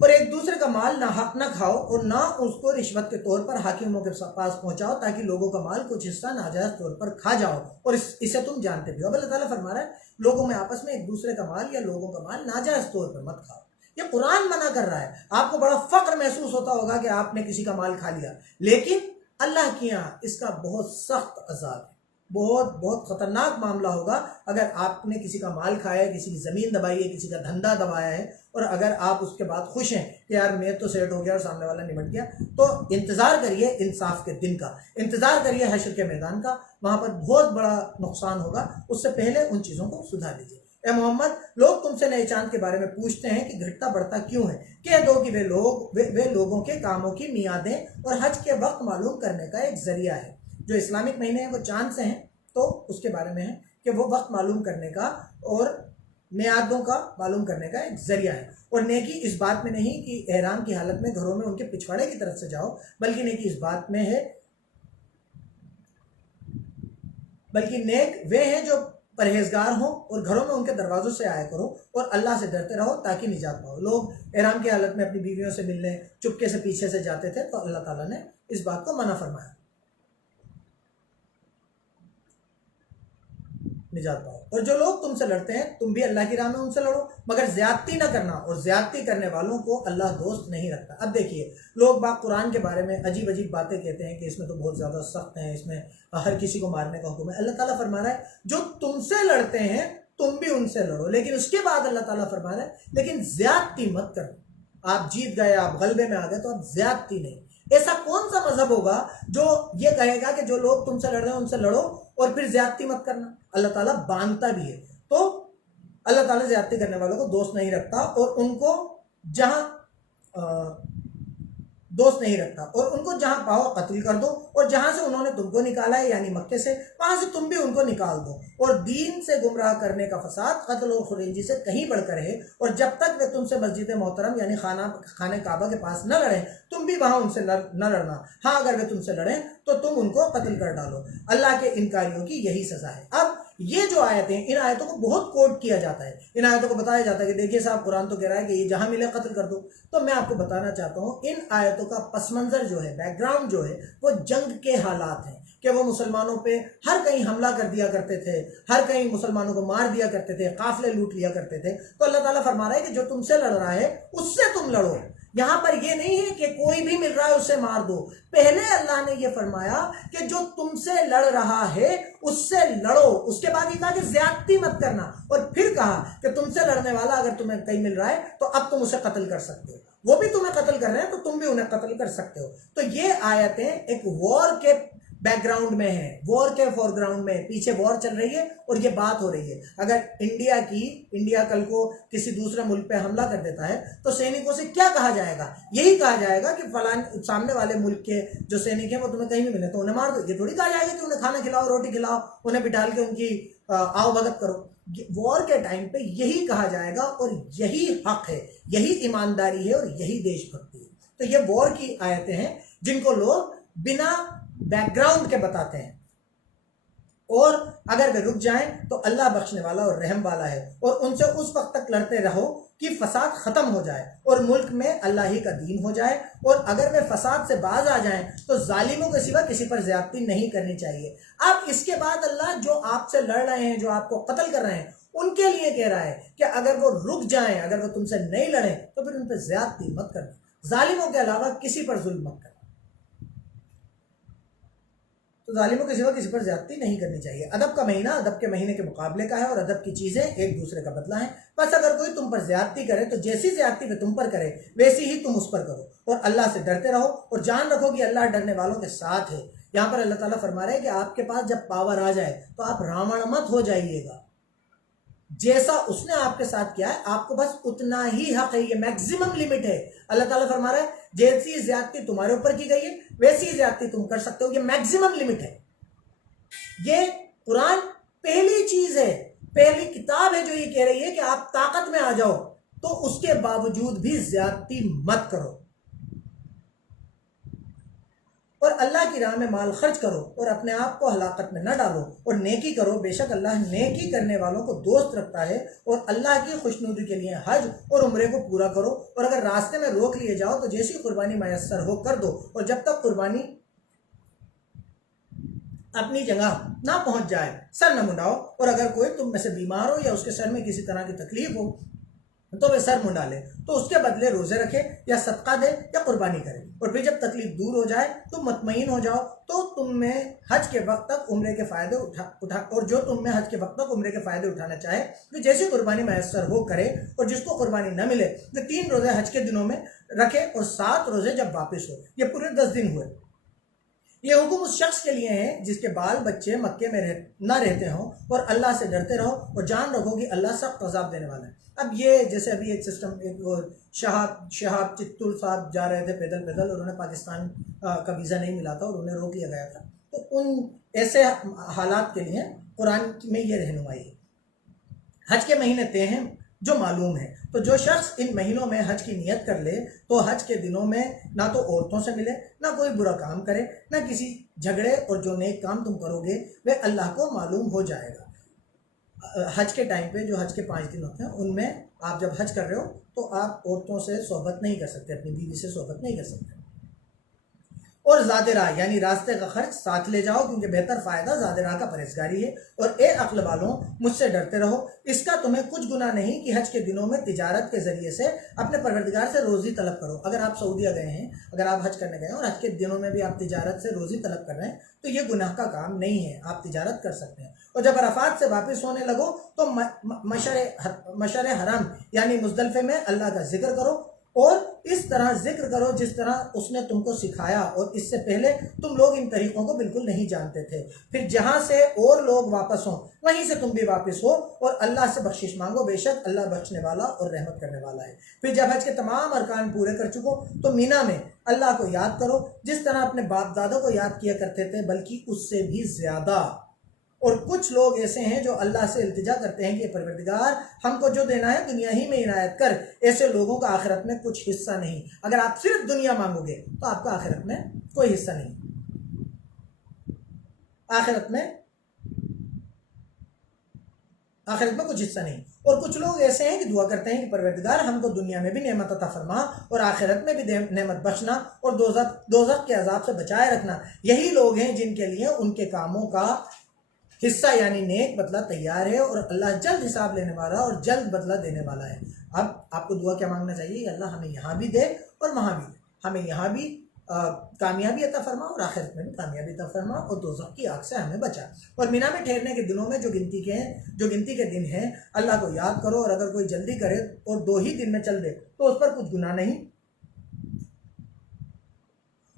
اور ایک دوسرے کا مال نہ حق نہ کھاؤ اور نہ اس کو رشوت کے طور پر حاکموں کے پاس پہنچاؤ تاکہ لوگوں کا مال کچھ حصہ ناجائز طور پر کھا جاؤ اور اسے تم جانتے بھی ہو۔ اب اللہ تعالیٰ فرما رہا ہے لوگوں میں آپس میں ایک دوسرے کا مال یا لوگوں کا مال ناجائز طور پر مت کھاؤ۔ یہ قرآن منع کر رہا ہے۔ آپ کو بڑا فخر محسوس ہوتا ہوگا کہ آپ نے کسی کا مال کھا لیا، لیکن اللہ کے یہاں اس کا بہت سخت عذاب ہے، بہت بہت خطرناک معاملہ ہوگا اگر آپ نے کسی کا مال کھایا ہے، کسی کی زمین دبائی ہے، کسی کا دھندا دبایا ہے، اور اگر آپ اس کے بعد خوش ہیں کہ یار میں تو سیٹ ہو گیا اور سامنے والا نمٹ گیا، تو انتظار کریے انصاف کے دن کا، انتظار کریے حشر کے میدان کا، وہاں پر بہت بڑا نقصان ہوگا۔ اس سے پہلے ان چیزوں کو سدھار لیجیے۔ اے محمد، لوگ تم سے نئے چاند کے بارے میں پوچھتے ہیں کہ گھٹتا بڑھتا کیوں ہے؟ کہہ دو کہ وہ لوگوں کے کاموں کی میعادیں اور حج کے وقت معلوم کرنے کا ایک ذریعہ ہے۔ جو اسلامک مہینے ہیں وہ چاند سے ہیں، تو اس کے بارے میں ہے کہ وہ وقت معلوم کرنے کا اور میعادوں کا معلوم کرنے کا ایک ذریعہ ہے۔ اور نیکی اس بات میں نہیں کہ احرام کی حالت میں گھروں میں ان کے پچھواڑے کی طرف سے جاؤ، بلکہ نیکی اس بات میں ہے، بلکہ نیک وہ ہیں جو پرہیزگار ہوں اور گھروں میں ان کے دروازوں سے آیا کرو اور اللہ سے ڈرتے رہو تاکہ نجات پاؤ۔ لوگ احرام کی حالت میں اپنی بیویوں سے ملنے چپکے سے پیچھے سے جاتے تھے، تو اللہ تعالیٰ نے اس بات کو منع فرمایا، نجات پاؤ۔ اور جو لوگ تم سے لڑتے ہیں تم بھی اللہ کی راہ میں ان سے لڑو، مگر زیادتی نہ کرنا، اور زیادتی کرنے والوں کو اللہ دوست نہیں رکھتا۔ اب دیکھیے، لوگ قرآن کے بارے میں عجیب عجیب باتیں کہتے ہیں کہ اس میں تو بہت زیادہ سخت ہیں، اس میں ہر کسی کو مارنے کا حکم ہے۔ اللہ تعالیٰ فرما رہا ہے جو تم سے لڑتے ہیں تم بھی ان سے لڑو، لیکن اس کے بعد اللہ تعالیٰ فرما رہا ہے لیکن زیادتی مت کرو۔ آپ جیت گئے، آپ غلبے میں آ گئے، تو آپ زیادتی نہیں۔ ایسا کون سا مذہب ہوگا جو یہ کہے گا کہ جو لوگ تم سے لڑ رہے ہیں ان سے لڑو اور پھر زیادتی مت کرنا؟ اللہ تعالیٰ باندھتا بھی ہے، تو اللہ تعالیٰ زیادتی کرنے والوں کو دوست نہیں رکھتا، اور ان کو جہاں دوست نہیں رکھتا، اور ان کو جہاں پاؤ قتل کر دو، اور جہاں سے انہوں نے تم کو نکالا ہے یعنی مکے سے، وہاں سے تم بھی ان کو نکال دو۔ اور دین سے گمراہ کرنے کا فساد قتل و خرنجی سے کہیں بڑھ کر ہے، اور جب تک وہ تم سے مسجد محترم یعنی خانہ کعبہ کے پاس نہ لڑیں تم بھی وہاں ان سے نہ لڑنا۔ ہاں اگر وہ تم سے لڑیں تو تم ان کو قتل کر ڈالو۔ اللہ کے انکاریوں کی یہی سزا ہے۔ اب یہ جو آیتیں، ان آیتوں کو بہت کوٹ کیا جاتا ہے، ان آیتوں کو بتایا جاتا ہے کہ دیکھیے صاحب قرآن تو کہہ رہا ہے کہ یہ جہاں ملے قتل کر دو۔ تو میں آپ کو بتانا چاہتا ہوں ان آیتوں کا پس منظر جو ہے، بیک گراؤنڈ جو ہے، وہ جنگ کے حالات ہیں کہ وہ مسلمانوں پہ ہر کہیں حملہ کر دیا کرتے تھے، ہر کہیں مسلمانوں کو مار دیا کرتے تھے، قافلے لوٹ لیا کرتے تھے۔ تو اللہ تعالیٰ فرما رہا ہے کہ جو تم سے لڑ رہا ہے اس سے تم لڑو۔ یہاں پر یہ نہیں ہے کہ کوئی بھی مل رہا ہے اسے مار دو، پہلے اللہ نے یہ فرمایا کہ جو تم سے لڑ رہا ہے اس سے لڑو، اس کے بعد یہ کہا کہ زیادتی مت کرنا، اور پھر کہا کہ تم سے لڑنے والا اگر تمہیں کہیں مل رہا ہے تو اب تم اسے قتل کر سکتے ہو، وہ بھی تمہیں قتل کر رہے ہیں تو تم بھی انہیں قتل کر سکتے ہو۔ تو یہ آیتیں ایک وار کے بیک گراؤنڈ میں ہے، وار کے فور گراؤنڈ میں، پیچھے وار چل رہی ہے اور یہ بات ہو رہی ہے۔ اگر انڈیا کل کو کسی دوسرے ملک پہ حملہ کر دیتا ہے تو سینکوں سے کیا کہا جائے گا؟ یہی کہا جائے گا کہ فلان سامنے والے ملک کے جو سینک ہیں وہ تمہیں کہیں بھی ملے تو انہیں مار دو۔ یہ تھوڑی کہا جائے گا کہ انہیں کھانا کھلاؤ، روٹی کھلاؤ، انہیں بٹھال کے ان کی آؤ بھگت کرو۔ وار کے ٹائم پہ یہی کہا جائے گا، اور یہی حق ہے، یہی ایمانداری ہے اور یہی دیش بھکتی ہے۔ تو یہ وار کی آیتیں ہیں جن کو لوگ بنا بیک گراؤنڈ کے بتاتے ہیں، اور اگر وہ رک جائیں تو اللہ بخشنے والا اور رحم والا ہے، اور ان سے اس وقت تک لڑتے رہو کہ فساد ختم ہو جائے اور ملک میں اللہ ہی کا دین ہو جائے، اور اگر وہ فساد سے باز آ جائیں تو ظالموں کے سوا کسی پر زیادتی نہیں کرنی چاہیے۔ اب اس کے بعد اللہ جو آپ سے لڑ رہے ہیں، جو آپ کو قتل کر رہے ہیں، ان کے لیے کہہ رہا ہے کہ اگر وہ رک جائیں، اگر وہ تم سے نہیں لڑیں تو پھر ان پہ زیادتی مت کرنا، ظالموں کے علاوہ کسی پر ظلم مت کرنا۔ تو ظالموں کے سوا کسی پر زیادتی نہیں کرنی چاہیے۔ ادب کا مہینہ ادب کے مہینے کے مقابلے کا ہے، اور ادب کی چیزیں ایک دوسرے کا بدلہ ہیں۔ بس اگر کوئی تم پر زیادتی کرے تو جیسی زیادتی وہ تم پر کرے ویسی ہی تم اس پر کرو، اور اللہ سے ڈرتے رہو، اور جان رکھو کہ اللہ ڈرنے والوں کے ساتھ ہے۔ یہاں پر اللہ تعالیٰ فرما رہے ہیں کہ آپ کے پاس جب پاور آ جائے تو آپ راون مت ہو جائیے گا۔ جیسا اس نے آپ کے ساتھ کیا ہے آپ کو بس اتنا ہی حق ہے، یہ میکسیمم لمٹ ہے۔ اللہ تعالیٰ فرما رہا ہے جیسی زیادتی تمہارے اوپر کی گئی ہے ویسی زیادتی تم کر سکتے ہو، یہ میکسیمم لمٹ ہے۔ یہ قرآن پہلی چیز ہے، پہلی کتاب ہے جو یہ کہہ رہی ہے کہ آپ طاقت میں آ جاؤ تو اس کے باوجود بھی زیادتی مت کرو۔ اور اللہ کی راہ میں مال خرچ کرو اور اپنے آپ کو ہلاکت میں نہ ڈالو اور نیکی کرو، بے شک اللہ نیکی کرنے والوں کو دوست رکھتا ہے۔ اور اللہ کی خوشنودی کے لیے حج اور عمرے کو پورا کرو، اور اگر راستے میں روک لیے جاؤ تو جیسی قربانی میسر ہو کر دو، اور جب تک قربانی اپنی جگہ نہ پہنچ جائے سر نہ منڈاؤ، اور اگر کوئی تم میں سے بیمار ہو یا اس کے سر میں کسی طرح کی تکلیف ہو تو وہ سر منڈا لے، تو اس کے بدلے روزے رکھے یا صدقہ دے یا قربانی کرے، اور پھر جب تکلیف دور ہو جائے تو مطمئن ہو جاؤ۔ تو تم میں حج کے وقت تک عمرے کے فائدے اٹھانا چاہے وہ جیسی قربانی میسر ہو کرے، اور جس کو قربانی نہ ملے وہ 3 روزے حج کے دنوں میں رکھے اور 7 روزے جب واپس ہو، یہ پورے 10 دن ہوئے۔ یہ حکم اس شخص کے لیے ہے جس کے بال بچے مکے میں نہ رہتے ہوں، اور اللہ سے ڈرتے رہو اور جان رکھو کہ اللہ سخت عذاب دینے والا ہے۔ اب یہ جیسے ابھی ایک سسٹم، شہاب چتور صاحب جا رہے تھے پیدل، اور انہیں پاکستان کا ویزا نہیں ملا تھا اور انہیں روک لیا گیا تھا، تو ان ایسے حالات کے لیے قرآن میں یہ رہنمائی ہے۔ حج کے مہینے طے ہیں جو معلوم ہے، تو جو شخص ان مہینوں میں حج کی نیت کر لے تو حج کے دنوں میں نہ تو عورتوں سے ملے، نہ کوئی برا کام کرے، نہ کسی جھگڑے، اور جو نیک کام تم کرو گے وہ اللہ کو معلوم ہو جائے گا۔ حج کے ٹائم پہ جو حج کے 5 دن ہوتے ہیں ان میں آپ جب حج کر رہے ہو تو آپ عورتوں سے صحبت نہیں کر سکتے، اپنی بیوی سے صحبت نہیں کر سکتے، اور زاد راہ یعنی راستے کا خرچ ساتھ لے جاؤ، کیونکہ بہتر فائدہ زاد راہ کا پرہیزگاری ہے۔ اور اے عقل والوں، مجھ سے ڈرتے رہو، اس کا تمہیں کچھ گناہ نہیں کہ حج کے دنوں میں تجارت کے ذریعے سے اپنے پروردگار سے روزی طلب کرو۔ اگر آپ سعودیہ گئے ہیں، اگر آپ حج کرنے گئے ہیں اور حج کے دنوں میں بھی آپ تجارت سے روزی طلب کر رہے ہیں تو یہ گناہ کا کام نہیں ہے، آپ تجارت کر سکتے ہیں۔ اور جب عرفات سے واپس ہونے لگو تو مشعر حرم یعنی مزدلفے میں اللہ کا ذکر کرو، اور اس طرح ذکر کرو جس طرح اس نے تم کو سکھایا، اور اس سے پہلے تم لوگ ان طریقوں کو بالکل نہیں جانتے تھے۔ پھر جہاں سے اور لوگ واپس ہوں وہیں سے تم بھی واپس ہو، اور اللہ سے بخشش مانگو، بے شک اللہ بخشنے والا اور رحمت کرنے والا ہے۔ پھر جب حج کے تمام ارکان پورے کر چکو تو مینا میں اللہ کو یاد کرو جس طرح اپنے باپ دادوں کو یاد کیا کرتے تھے، بلکہ اس سے بھی زیادہ۔ اور کچھ لوگ ایسے ہیں جو اللہ سے التجا کرتے ہیں کہ پروردگار ہم کو جو دینا ہے دنیا ہی میں عنایت کر، ایسے لوگوں کا آخرت میں کچھ حصہ نہیں۔ اگر آپ صرف دنیا مانگو گے تو آپ کا آخرت میں کوئی حصہ نہیں، آخرت میں کچھ حصہ نہیں۔ اور کچھ لوگ ایسے ہیں کہ دعا کرتے ہیں کہ پروردگار ہم کو دنیا میں بھی نعمت عطا فرما اور آخرت میں بھی نعمت بخشنا، اور دوزخ کے عذاب سے بچائے رکھنا۔ یہی لوگ ہیں جن کے لیے ان کے کاموں کا حصہ یعنی نیک بدلہ تیار ہے، اور اللہ جلد حساب لینے والا اور جلد بدلہ دینے والا ہے۔ اب آپ کو دعا کیا مانگنا چاہیے کہ اللہ ہمیں یہاں بھی دے اور وہاں بھی دے، ہمیں یہاں بھی کامیابی عطا فرما اور آخرت میں بھی کامیابی عطا فرما، اور دوزخ کی آگ سے ہمیں بچا۔ اور مینا میں ٹھہرنے کے دنوں میں جو گنتی کے دن ہیں اللہ کو یاد کرو، اور اگر کوئی جلدی کرے اور 2 ہی دن میں چل دے تو اس پر کچھ گناہ نہیں،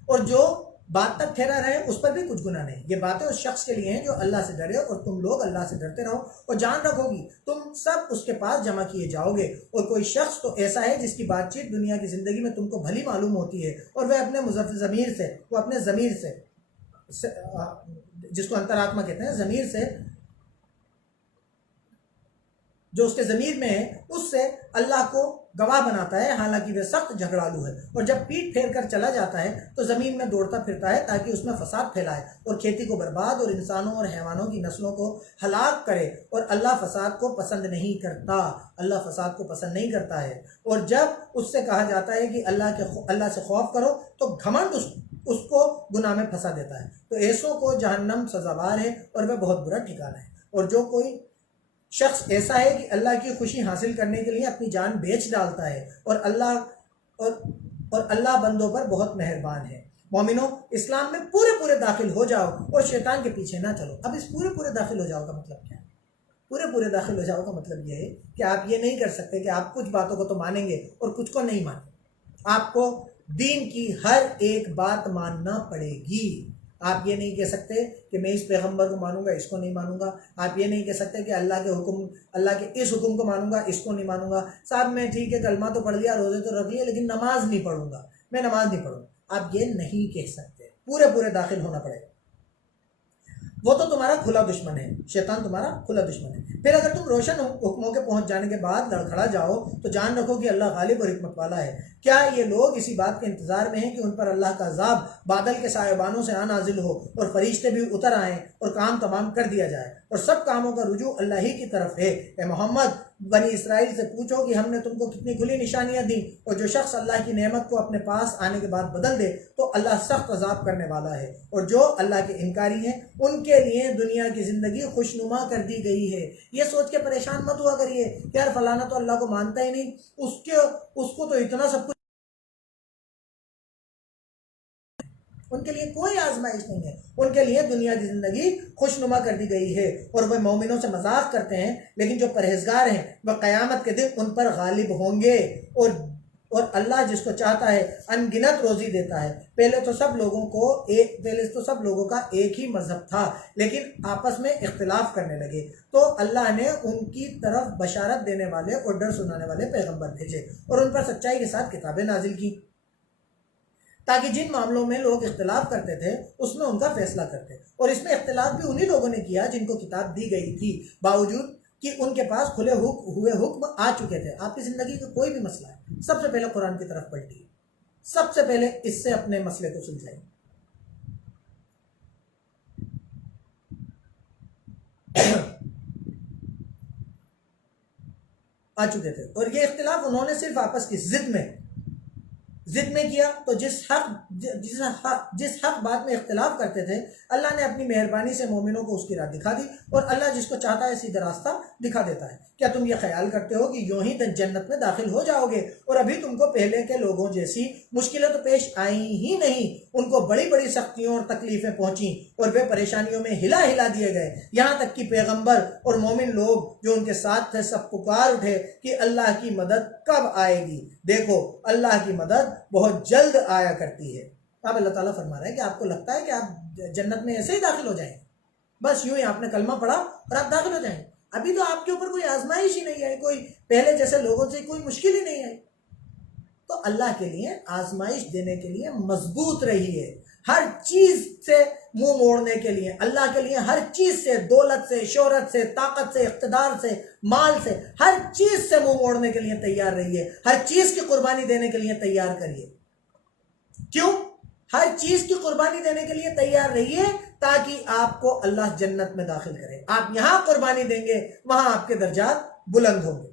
اور جو بات تک ٹھہرا رہے اس پر بھی کچھ گناہ نہیں۔ یہ باتیں اس شخص کے لیے ہیں جو اللہ سے ڈرے، اور تم لوگ اللہ سے ڈرتے رہو اور جان رکھو گی تم سب اس کے پاس جمع کیے جاؤ گے۔ اور کوئی شخص تو ایسا ہے جس کی بات چیت دنیا کی زندگی میں تم کو بھلی معلوم ہوتی ہے، اور وہ اپنے ضمیر سے جس کو انترآتما کہتے ہیں، ضمیر سے جو اس کے ضمیر میں ہے اس سے اللہ کو گواہ بناتا ہے، حالانکہ وہ سخت جھگڑالو ہے۔ اور جب پیٹ پھیر کر چلا جاتا ہے تو زمین میں دوڑتا پھرتا ہے تاکہ اس میں فساد پھیلائے اور کھیتی کو برباد اور انسانوں اور حیوانوں کی نسلوں کو ہلاک کرے، اور اللہ فساد کو پسند نہیں کرتا ہے۔ اور جب اس سے کہا جاتا ہے کہ اللہ سے خوف کرو تو گھمنڈ اس کو گناہ میں پھنسا دیتا ہے، تو ایسوں کو جہنم سزاوار ہے اور وہ بہت برا ٹھکانہ ہے۔ اور جو کوئی شخص ایسا ہے کہ اللہ کی خوشی حاصل کرنے کے لیے اپنی جان بیچ ڈالتا ہے، اور اللہ بندوں پر بہت مہربان ہے۔ مومنوں، اسلام میں پورے داخل ہو جاؤ اور شیطان کے پیچھے نہ چلو۔ اب اس پورے داخل ہو جاؤ کا مطلب کیا ہے؟ پورے داخل ہو جاؤ کا مطلب یہ ہے کہ آپ یہ نہیں کر سکتے کہ آپ کچھ باتوں کو تو مانیں گے اور کچھ کو نہیں مانیں۔ آپ کو دین کی ہر ایک بات ماننا پڑے گی۔ آپ یہ نہیں کہہ سکتے کہ میں اس پیغمبر کو مانوں گا، اس کو نہیں مانوں گا۔ آپ یہ نہیں کہہ سکتے کہ اللہ کے اس حکم کو مانوں گا، اس کو نہیں مانوں گا۔ صاحب میں ٹھیک ہے کلمہ تو پڑھ لیا، روزے تو رکھ لیے، لیکن نماز نہیں پڑھوں گا، میں نماز نہیں پڑھوں گا۔ آپ یہ نہیں کہہ سکتے، پورے داخل ہونا پڑے گا۔ وہ تو تمہارا کھلا دشمن ہے، شیطان تمہارا کھلا دشمن ہے۔ پھر اگر تم روشن حکموں کے پہنچ جانے کے بعد لڑکھڑا جاؤ تو جان رکھو کہ اللہ غالب اور حکمت والا ہے۔ کیا یہ لوگ اسی بات کے انتظار میں ہیں کہ ان پر اللہ کا عذاب بادل کے سائبانوں سے نازل ہو اور فرشتے بھی اتر آئیں اور کام تمام کر دیا جائے اور سب کاموں کا رجوع اللہ ہی کی طرف ہے؟ اے محمد، بنی اسرائیل سے پوچھو کہ ہم نے تم کو کتنی کھلی نشانیاں دیں، اور جو شخص اللہ کی نعمت کو اپنے پاس آنے کے بعد بدل دے تو اللہ سخت عذاب کرنے والا ہے، اور جو اللہ کے انکاری ہیں ان کے لیے دنیا کی زندگی خوشنما کر دی گئی ہے۔ یہ سوچ کے پریشان مت ہوا کریے کہ یار فلانا تو اللہ کو مانتا ہی نہیں، اس کو تو اتنا سب کچھ، ان کے لیے کوئی آزمائش نہیں ہے، ان کے لیے دنیا کی زندگی خوشنما کر دی گئی ہے، اور وہ مومنوں سے مذاق کرتے ہیں، لیکن جو پرہیزگار ہیں وہ قیامت کے دن ان پر غالب ہوں گے، اور اللہ جس کو چاہتا ہے ان گنت روزی دیتا ہے۔ پہلے تو سب لوگوں کا ایک ہی مذہب تھا، لیکن آپس میں اختلاف کرنے لگے تو اللہ نے ان کی طرف بشارت دینے والے اور ڈر سنانے والے پیغمبر بھیجے اور ان پر سچائی کے ساتھ کتابیں نازل کی، تاکہ جن معاملوں میں لوگ اختلاف کرتے تھے اس میں ان کا فیصلہ کرتے، اور اس میں اختلاف بھی انہی لوگوں نے کیا جن کو کتاب دی گئی تھی، باوجود کہ ان کے پاس کھلے ہوئے حکم آ چکے تھے۔ آپ کی زندگی کا کوئی بھی مسئلہ ہے، سب سے پہلے قرآن کی طرف پلٹیے، سب سے پہلے اس سے اپنے مسئلے کو سلجھائیں۔ آ چکے تھے، اور یہ اختلاف انہوں نے صرف آپس کی ضد میں کیا، تو جس حق بات میں اختلاف کرتے تھے اللہ نے اپنی مہربانی سے مومنوں کو اس کی راہ دکھا دی، اور اللہ جس کو چاہتا ہے سیدھا راستہ دکھا دیتا ہے۔ کیا تم یہ خیال کرتے ہو کہ یوں ہی جنت میں داخل ہو جاؤ گے، اور ابھی تم کو پہلے کے لوگوں جیسی مشکلیں تو پیش آئیں ہی نہیں؟ ان کو بڑی بڑی سختیوں اور تکلیفیں پہنچیں اور وہ پریشانیوں میں ہلا دیے گئے، یہاں تک کہ پیغمبر اور مومن لوگ جو ان کے ساتھ تھے سب پکار اٹھے کہ اللہ کی مدد کب آئے گی؟ دیکھو اللہ کی مدد بہت جلد آیا کرتی ہے۔ اب اللہ تعالیٰ فرما رہا ہے کہ آپ کو لگتا ہے کہ آپ جنت میں ایسے ہی داخل ہو جائیں، بس یوں ہی آپ نے کلمہ پڑھا اور آپ داخل ہو جائیں؟ ابھی تو آپ کے اوپر کوئی آزمائش ہی نہیں آئی، کوئی پہلے جیسے لوگوں سے کوئی مشکل ہی نہیں آئی۔ تو اللہ کے لیے آزمائش دینے کے لیے مضبوط رہیے، ہر چیز سے منہ موڑنے کے لیے، اللہ کے لیے ہر چیز سے، دولت سے، شہرت سے، طاقت سے، اقتدار سے، مال سے، ہر چیز سے منہ موڑنے کے لیے تیار رہیے، ہر چیز کی قربانی دینے کے لیے تیار کریے۔ کیوں؟ ہر چیز کی قربانی دینے کے لیے تیار رہیے تاکہ آپ کو اللہ جنت میں داخل کرے۔ آپ یہاں قربانی دیں گے وہاں آپ کے درجات بلند ہوں گے۔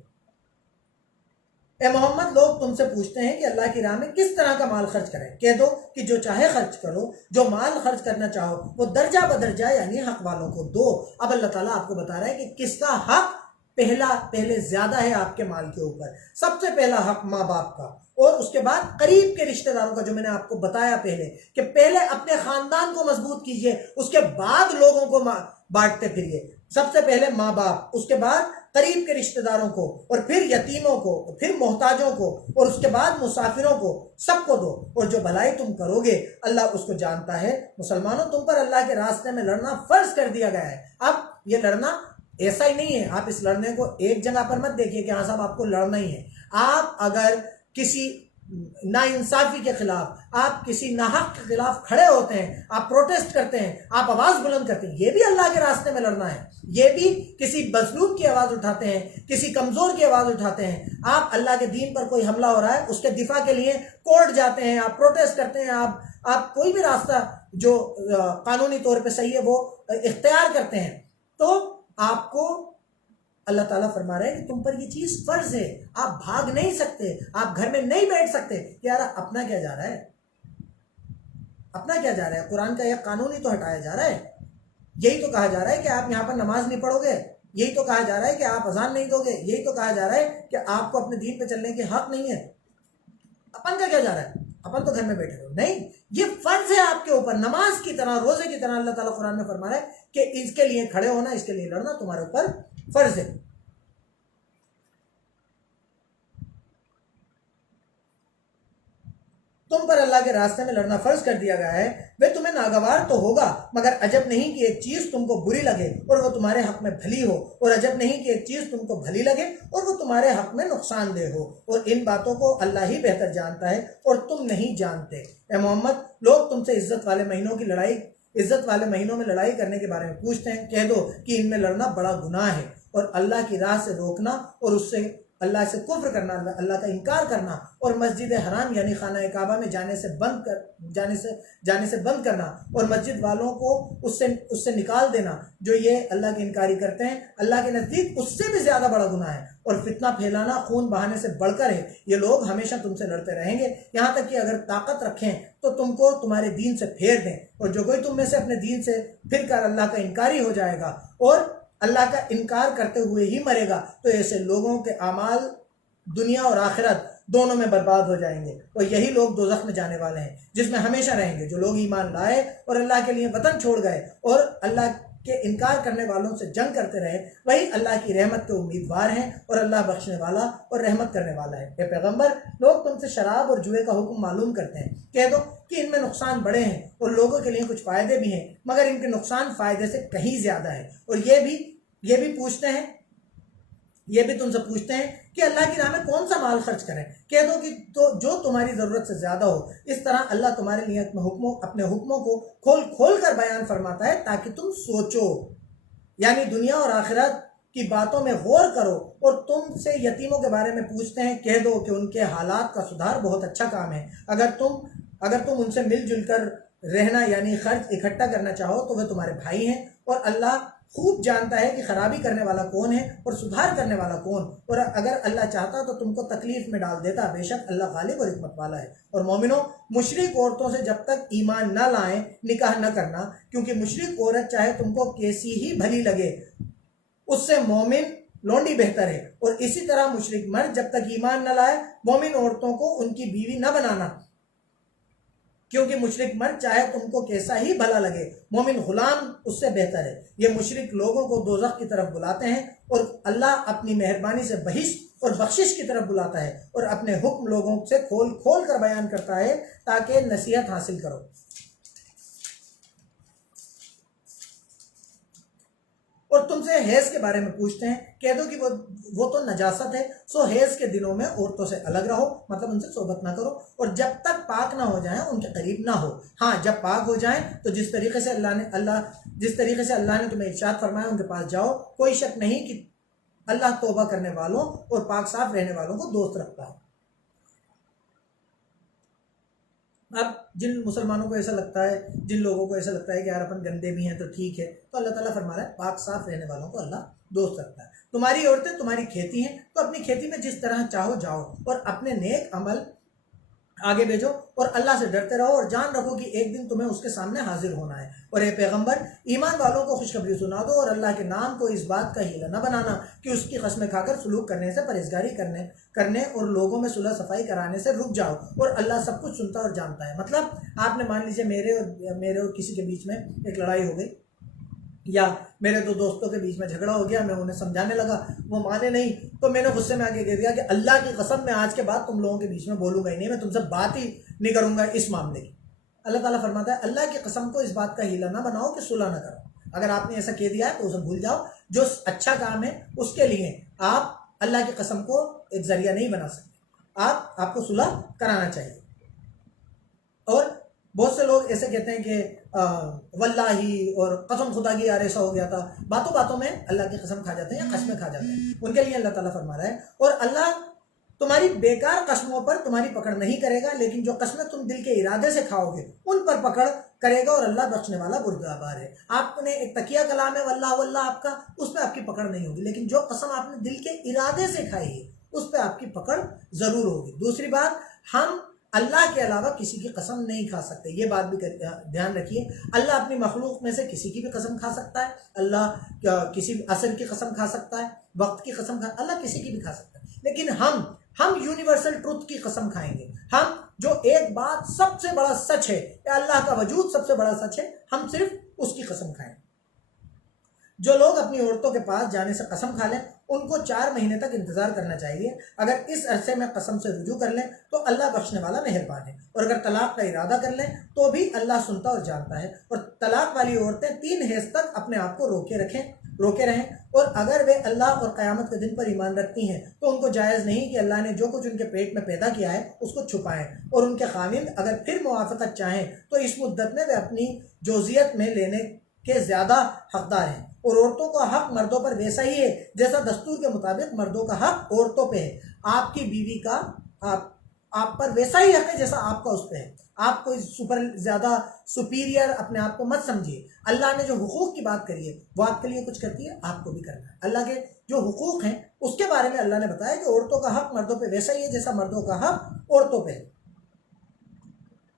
اے محمد، لوگ تم سے پوچھتے ہیں کہ اللہ کی راہ میں کس طرح کا مال خرچ کریں؟ کہہ دو کہ جو چاہے خرچ کرو، جو مال خرچ کرنا چاہو وہ درجہ بدرجہ یعنی حق والوں کو دو۔ اب اللہ تعالیٰ آپ کو بتا رہا ہے کہ کس کا حق پہلے زیادہ ہے آپ کے مال کے اوپر۔ سب سے پہلا حق ماں باپ کا، اور اس کے بعد قریب کے رشتہ داروں کا، جو میں نے آپ کو بتایا پہلے کہ پہلے اپنے خاندان کو مضبوط کیجئے، اس کے بعد لوگوں کو بانٹتے پھریے۔ سب سے پہلے ماں باپ، اس کے بعد قریب کے رشتہ داروں کو، اور پھر یتیموں کو، پھر محتاجوں کو، اور اس کے بعد مسافروں کو، سب کو دو۔ اور جو بھلائی تم کرو گے اللہ اس کو جانتا ہے۔ مسلمانوں، تم پر اللہ کے راستے میں لڑنا فرض کر دیا گیا ہے۔ اب یہ لڑنا ایسا ہی نہیں ہے، آپ اس لڑنے کو ایک جگہ پر مت دیکھیے کہ ہاں صاحب آپ کو لڑنا ہی ہے۔ آپ اگر کسی ناانصافی کے خلاف، آپ کسی ناحق کے خلاف کھڑے ہوتے ہیں، آپ پروٹیسٹ کرتے ہیں، آپ آواز بلند کرتے ہیں، یہ بھی اللہ کے راستے میں لڑنا ہے۔ یہ بھی کسی مظلوم کی آواز اٹھاتے ہیں، کسی کمزور کی آواز اٹھاتے ہیں۔ آپ اللہ کے دین پر کوئی حملہ ہو رہا ہے، اس کے دفاع کے لیے کورٹ جاتے ہیں، آپ پروٹیسٹ کرتے ہیں، آپ کوئی بھی راستہ جو قانونی طور پہ صحیح ہے وہ اختیار کرتے ہیں۔ تو آپ کو اللہ تعالیٰ فرما رہے ہیں کہ تم پر یہ چیز فرض ہے، آپ بھاگ نہیں سکتے، آپ گھر میں نہیں بیٹھ سکتے کہ یار اپنا کیا جا رہا ہے، اپنا کیا جا رہا ہے، قرآن کا ایک قانون ہی تو ہٹایا جا رہا ہے۔ یہی تو کہا جا رہا ہے کہ آپ یہاں پر نماز نہیں پڑھو گے، یہی تو کہا جا رہا ہے کہ آپ اذان نہیں دو گے، یہی تو کہا جا رہا ہے کہ آپ کو اپنے دین پہ چلنے کے حق نہیں ہے۔ اپن کا کیا جا رہا ہے؟ اپن تو گھر میں بیٹھے رہو، نہیں، یہ فرض ہے آپ کے اوپر، نماز کی طرح، روزے کی طرح۔ اللہ تعالیٰ قرآن میں فرما رہا ہے کہ اس کے لیے کھڑے ہونا، اس کے لیے لڑنا تمہارے اوپر فرض ہے۔ تم پر اللہ کے راستے میں لڑنا فرض کر دیا گیا ہے، وہ تمہیں ناگوار تو ہوگا، مگر عجب نہیں کہ ایک چیز تم کو بری لگے اور وہ تمہارے حق میں بھلی ہو، اور عجب نہیں کہ ایک چیز تم کو بھلی لگے اور وہ تمہارے حق میں نقصان دہ ہو، اور ان باتوں کو اللہ ہی بہتر جانتا ہے اور تم نہیں جانتے۔ اے محمد، لوگ تم سے عزت والے مہینوں کی لڑائی عزت والے مہینوں میں لڑائی کرنے کے بارے میں پوچھتے ہیں، کہہ دو کہ ان میں لڑنا بڑا گناہ ہے، اور اللہ کی راہ سے روکنا اور اس سے اللہ سے کفر کرنا، اللہ کا انکار کرنا، اور مسجد حرام یعنی خانہ کعبہ میں جانے سے بند کرنا، اور مسجد والوں کو اس سے نکال دینا جو یہ اللہ کی انکاری کرتے ہیں، اللہ کے نزدیک اس سے بھی زیادہ بڑا گناہ ہے، اور فتنہ پھیلانا خون بہانے سے بڑھ کر ہے۔ یہ لوگ ہمیشہ تم سے لڑتے رہیں گے یہاں تک کہ اگر طاقت رکھیں تو تم کو تمہارے دین سے پھیر دیں، اور جو کوئی تم میں سے اپنے دین سے پھر کر اللہ کا انکاری ہو جائے گا اور اللہ کا انکار کرتے ہوئے ہی مرے گا تو ایسے لوگوں کے اعمال دنیا اور آخرت دونوں میں برباد ہو جائیں گے، اور یہی لوگ دوزخ میں جانے والے ہیں جس میں ہمیشہ رہیں گے۔ جو لوگ ایمان لائے اور اللہ کے لیے وطن چھوڑ گئے اور اللہ کے انکار کرنے والوں سے جنگ کرتے رہے، وہی اللہ کی رحمت کے امیدوار ہیں، اور اللہ بخشنے والا اور رحمت کرنے والا ہے۔ اے پیغمبر، لوگ تم سے شراب اور جوئے کا حکم معلوم کرتے ہیں، کہہ دو کہ ان میں نقصان بڑے ہیں اور لوگوں کے لیے کچھ فائدے بھی ہیں، مگر ان کے نقصان فائدے سے کہیں زیادہ ہے، اور یہ بھی پوچھتے ہیں، یہ بھی تم سے پوچھتے ہیں کہ اللہ کی راہ میں کون سا مال خرچ کریں، کہہ دو کہ جو تمہاری ضرورت سے زیادہ ہو۔ اس طرح اللہ تمہارے لیے اپنے حکموں کو کھول کھول کر بیان فرماتا ہے تاکہ تم سوچو، یعنی دنیا اور آخرت کی باتوں میں غور کرو۔ اور تم سے یتیموں کے بارے میں پوچھتے ہیں، کہہ دو کہ ان کے حالات کا سدھار بہت اچھا کام ہے، اگر تم ان سے مل جل کر رہنا یعنی خرچ اکٹھا کرنا چاہو تو وہ تمہارے بھائی ہیں، اور اللہ خوب جانتا ہے کہ خرابی کرنے والا کون ہے اور سدھار کرنے والا کون، اور اگر اللہ چاہتا تو تم کو تکلیف میں ڈال دیتا، بے شک اللہ غالب اور حکمت والا ہے۔ اور مومنوں، مشرک عورتوں سے جب تک ایمان نہ لائیں نکاح نہ کرنا، کیونکہ مشرک عورت چاہے تم کو کیسی ہی بھلی لگے اس سے مومن لونڈی بہتر ہے، اور اسی طرح مشرک مرد جب تک ایمان نہ لائے مومن عورتوں کو ان کی بیوی نہ بنانا، کیونکہ مشرک مرد چاہے تم کو کیسا ہی بھلا لگے مومن غلام اس سے بہتر ہے۔ یہ مشرک لوگوں کو دوزخ کی طرف بلاتے ہیں، اور اللہ اپنی مہربانی سے بہشت اور بخشش کی طرف بلاتا ہے، اور اپنے حکم لوگوں سے کھول کھول کر بیان کرتا ہے تاکہ نصیحت حاصل کرو۔ اور تم سے حیض کے بارے میں پوچھتے ہیں، کہہ دو کہ وہ تو نجاست ہے، سو حیض کے دنوں میں عورتوں سے الگ رہو، مطلب ان سے صحبت نہ کرو، اور جب تک پاک نہ ہو جائیں ان کے قریب نہ ہو۔ ہاں، جب پاک ہو جائیں تو جس طریقے سے اللہ نے تمہیں ارشاد فرمایا ان کے پاس جاؤ۔ کوئی شک نہیں کہ اللہ توبہ کرنے والوں اور پاک صاف رہنے والوں کو دوست رکھتا ہے۔ اب جن مسلمانوں کو ایسا لگتا ہے، جن لوگوں کو ایسا لگتا ہے کہ یار اپن گندے بھی ہیں تو ٹھیک ہے، تو اللہ تعالیٰ فرما رہا ہے پاک صاف رہنے والوں کو اللہ دوست رکھتا ہے۔ تمہاری عورتیں تمہاری کھیتی ہیں، تو اپنی کھیتی میں جس طرح چاہو جاؤ، اور اپنے نیک عمل آگے بھیجو، اور اللہ سے ڈرتے رہو، اور جان رکھو کہ ایک دن تمہیں اس کے سامنے حاضر ہونا ہے۔ اور اے پیغمبر، ایمان والوں کو خوشخبری سنا دو، اور اللہ کے نام کو اس بات کا ہیلا نہ بنانا کہ اس کی قسمیں کھا کر سلوک کرنے سے پرہیزگاری کرنے اور لوگوں میں صلح صفائی کرانے سے رک جاؤ، اور اللہ سب کچھ سنتا اور جانتا ہے۔ مطلب آپ نے مان لیجیے میرے اور کسی کے بیچ میں ایک لڑائی ہو گئی، یا میرے دو دوستوں کے بیچ میں جھگڑا ہو گیا، میں انہیں سمجھانے لگا، وہ مانے نہیں، تو میں نے غصے میں آگے کہہ دیا کہ اللہ کی قسم میں آج کے بعد تم لوگوں کے بیچ میں بولوں گا ہی نہیں، میں تم سے بات ہی نہیں کروں گا اس معاملے کی۔ اللہ تعالیٰ فرماتا ہے اللہ کی قسم کو اس بات کا ہیلا نہ بناؤ کہ صلح نہ کرو۔ اگر آپ نے ایسا کہہ دیا ہے تو اسے بھول جاؤ، جو اچھا کام ہے اس کے لیے آپ اللہ کی قسم کو ایک ذریعہ نہیں بنا سکتے، آپ کو صلح کرانا چاہیے۔ اور بہت سے لوگ ایسے کہتے ہیں کہ واللہ اور قسم خدا کی یار ایسا ہو گیا تھا، باتوں باتوں میں اللہ کی قسم کھا جاتے ہیں یا قسمیں کھا جاتے ہیں، ان کے لیے اللہ تعالیٰ فرما رہا ہے اور اللہ تمہاری بیکار قسموں پر تمہاری پکڑ نہیں کرے گا، لیکن جو قسمیں تم دل کے ارادے سے کھاؤ گے ان پر پکڑ کرے گا، اور اللہ بخشنے والا بردبار ہے۔ آپ نے ایک تکیہ کلام ہے واللہ واللہ آپ کا، اس پہ آپ کی پکڑ نہیں ہوگی، لیکن جو قسم آپ نے دل کے ارادے سے کھائی ہے اس پہ آپ کی پکڑ ضرور ہوگی۔ دوسری بات، ہم اللہ کے علاوہ کسی کی قسم نہیں کھا سکتے، یہ بات بھی دھیان رکھیے۔ اللہ اپنی مخلوق میں سے کسی کی بھی قسم کھا سکتا ہے، اللہ کسی عصر کی قسم کھا سکتا ہے، وقت کی قسم اللہ کسی کی بھی کھا سکتا ہے، لیکن ہم یونیورسل ٹروتھ کی قسم کھائیں گے۔ ہم جو ایک بات سب سے بڑا سچ ہے، یا اللہ کا وجود سب سے بڑا سچ ہے، ہم صرف اس کی قسم کھائیں۔ جو لوگ اپنی عورتوں کے پاس جانے سے قسم کھا لیں ان کو 4 مہینے تک انتظار کرنا چاہیے، اگر اس عرصے میں قسم سے رجوع کر لیں تو اللہ بخشنے والا مہربان ہے، اور اگر طلاق کا ارادہ کر لیں تو بھی اللہ سنتا اور جانتا ہے۔ اور طلاق والی عورتیں 3 حیض تک اپنے آپ کو روکے رکھیں، روکے رہیں، اور اگر وہ اللہ اور قیامت کے دن پر ایمان رکھتی ہیں تو ان کو جائز نہیں کہ اللہ نے جو کچھ ان کے پیٹ میں پیدا کیا ہے اس کو چھپائیں، اور ان کے خاوند اگر پھر موافقت چاہیں تو اس مدت میں وہ اپنی جوزیت میں لینے کے زیادہ حقدار ہیں، اور عورتوں کا حق مردوں پر ویسا ہی ہے جیسا دستور کے مطابق مردوں کا حق عورتوں پہ ہے۔ آپ کی بیوی کا آپ پر ویسا ہی حق ہے جیسا آپ کا اس پہ ہے۔ آپ کوئی زیادہ سپیریئر اپنے آپ کو مت سمجھیے۔ اللہ نے جو حقوق کی بات کری ہے وہ آپ کے لیے کچھ کرتی ہے، آپ کو بھی کرنا ہے۔ اللہ کے جو حقوق ہیں اس کے بارے میں اللہ نے بتایا کہ عورتوں کا حق مردوں پہ ویسا ہی ہے جیسا مردوں کا حق عورتوں پہ ہے۔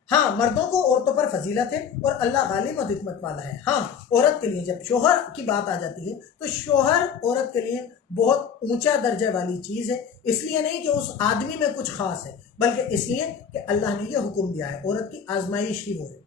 ہاں، مردوں کو عورتوں پر فضیلت ہے اور اللہ غالب اور حکمت والا ہے۔ ہاں، عورت کے لیے جب شوہر کی بات آ جاتی ہے تو شوہر عورت کے لیے بہت اونچا درجے والی چیز ہے، اس لیے نہیں کہ اس آدمی میں کچھ خاص ہے، بلکہ اس لیے کہ اللہ نے یہ حکم دیا ہے، عورت کی آزمائش ہی وہ ہے۔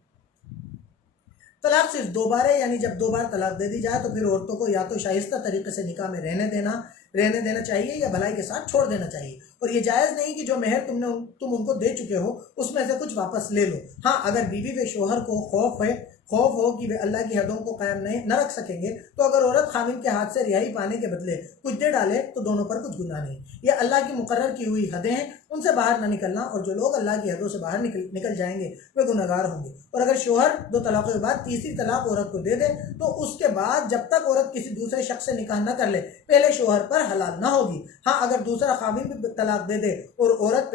طلاق صرف 2 بار ہے، یعنی جب 2 بار طلاق دے دی جائے تو پھر عورتوں کو یا تو شائستہ طریقے سے نکاح میں رہنے دینا چاہیے یا بھلائی کے ساتھ چھوڑ دینا چاہیے، اور یہ جائز نہیں کہ جو مہر تم ان کو دے چکے ہو اس میں سے کچھ واپس لے لو۔ ہاں، اگر بیوی و شوہر کو خوف ہو کہ وہ اللہ کی حدوں کو قائم نہ رکھ سکیں گے تو اگر عورت خاوند کے ہاتھ سے رہائی پانے کے بدلے کچھ دے ڈالے تو دونوں پر کچھ گناہ نہیں۔ یہ اللہ کی مقرر کی ہوئی حدیں ہیں، ان سے باہر نہ نکلنا، اور جو لوگ اللہ کی حدوں سے باہر نکل جائیں گے وہ گنہگار ہوں گے۔ اور اگر شوہر 2 طلاقوں کے بعد تیسری طلاق عورت کو دے دے تو اس کے بعد جب تک عورت کسی دوسرے شخص سے نکاح نہ کر لے پہلے شوہر پر حلال نہ ہوگی۔ ہاں، اگر دوسرا خاوند بھی طلاق دے دے اور عورت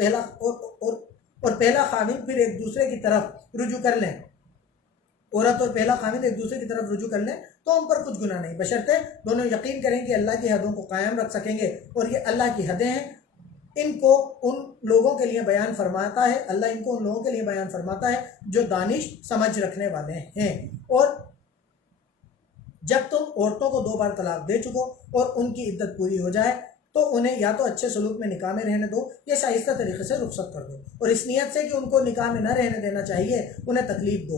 پہلا خاوند پھر ایک دوسرے کی طرف رجوع کر لیں، عورت اور پہلا خاوند ایک دوسرے کی طرف رجوع کر لیں تو ان پر کچھ گناہ نہیں، بشرطے دونوں یقین کریں کہ اللہ کی حدوں کو قائم رکھ سکیں گے، اور یہ اللہ کی حدیں ہیں، ان کو ان لوگوں کے لیے بیان فرماتا ہے، اللہ ان کو ان لوگوں کے لیے بیان فرماتا ہے جو دانش سمجھ رکھنے والے ہیں۔ اور جب تم عورتوں کو 2 بار طلاق دے چکو اور ان کی عدت پوری ہو جائے تو انہیں یا تو اچھے سلوک میں نکاح میں رہنے دو یا شائستہ طریقے سے رخصت کر دو، اور اس نیت سے کہ ان کو نکاح میں نہ رہنے دینا چاہیے انہیں تکلیف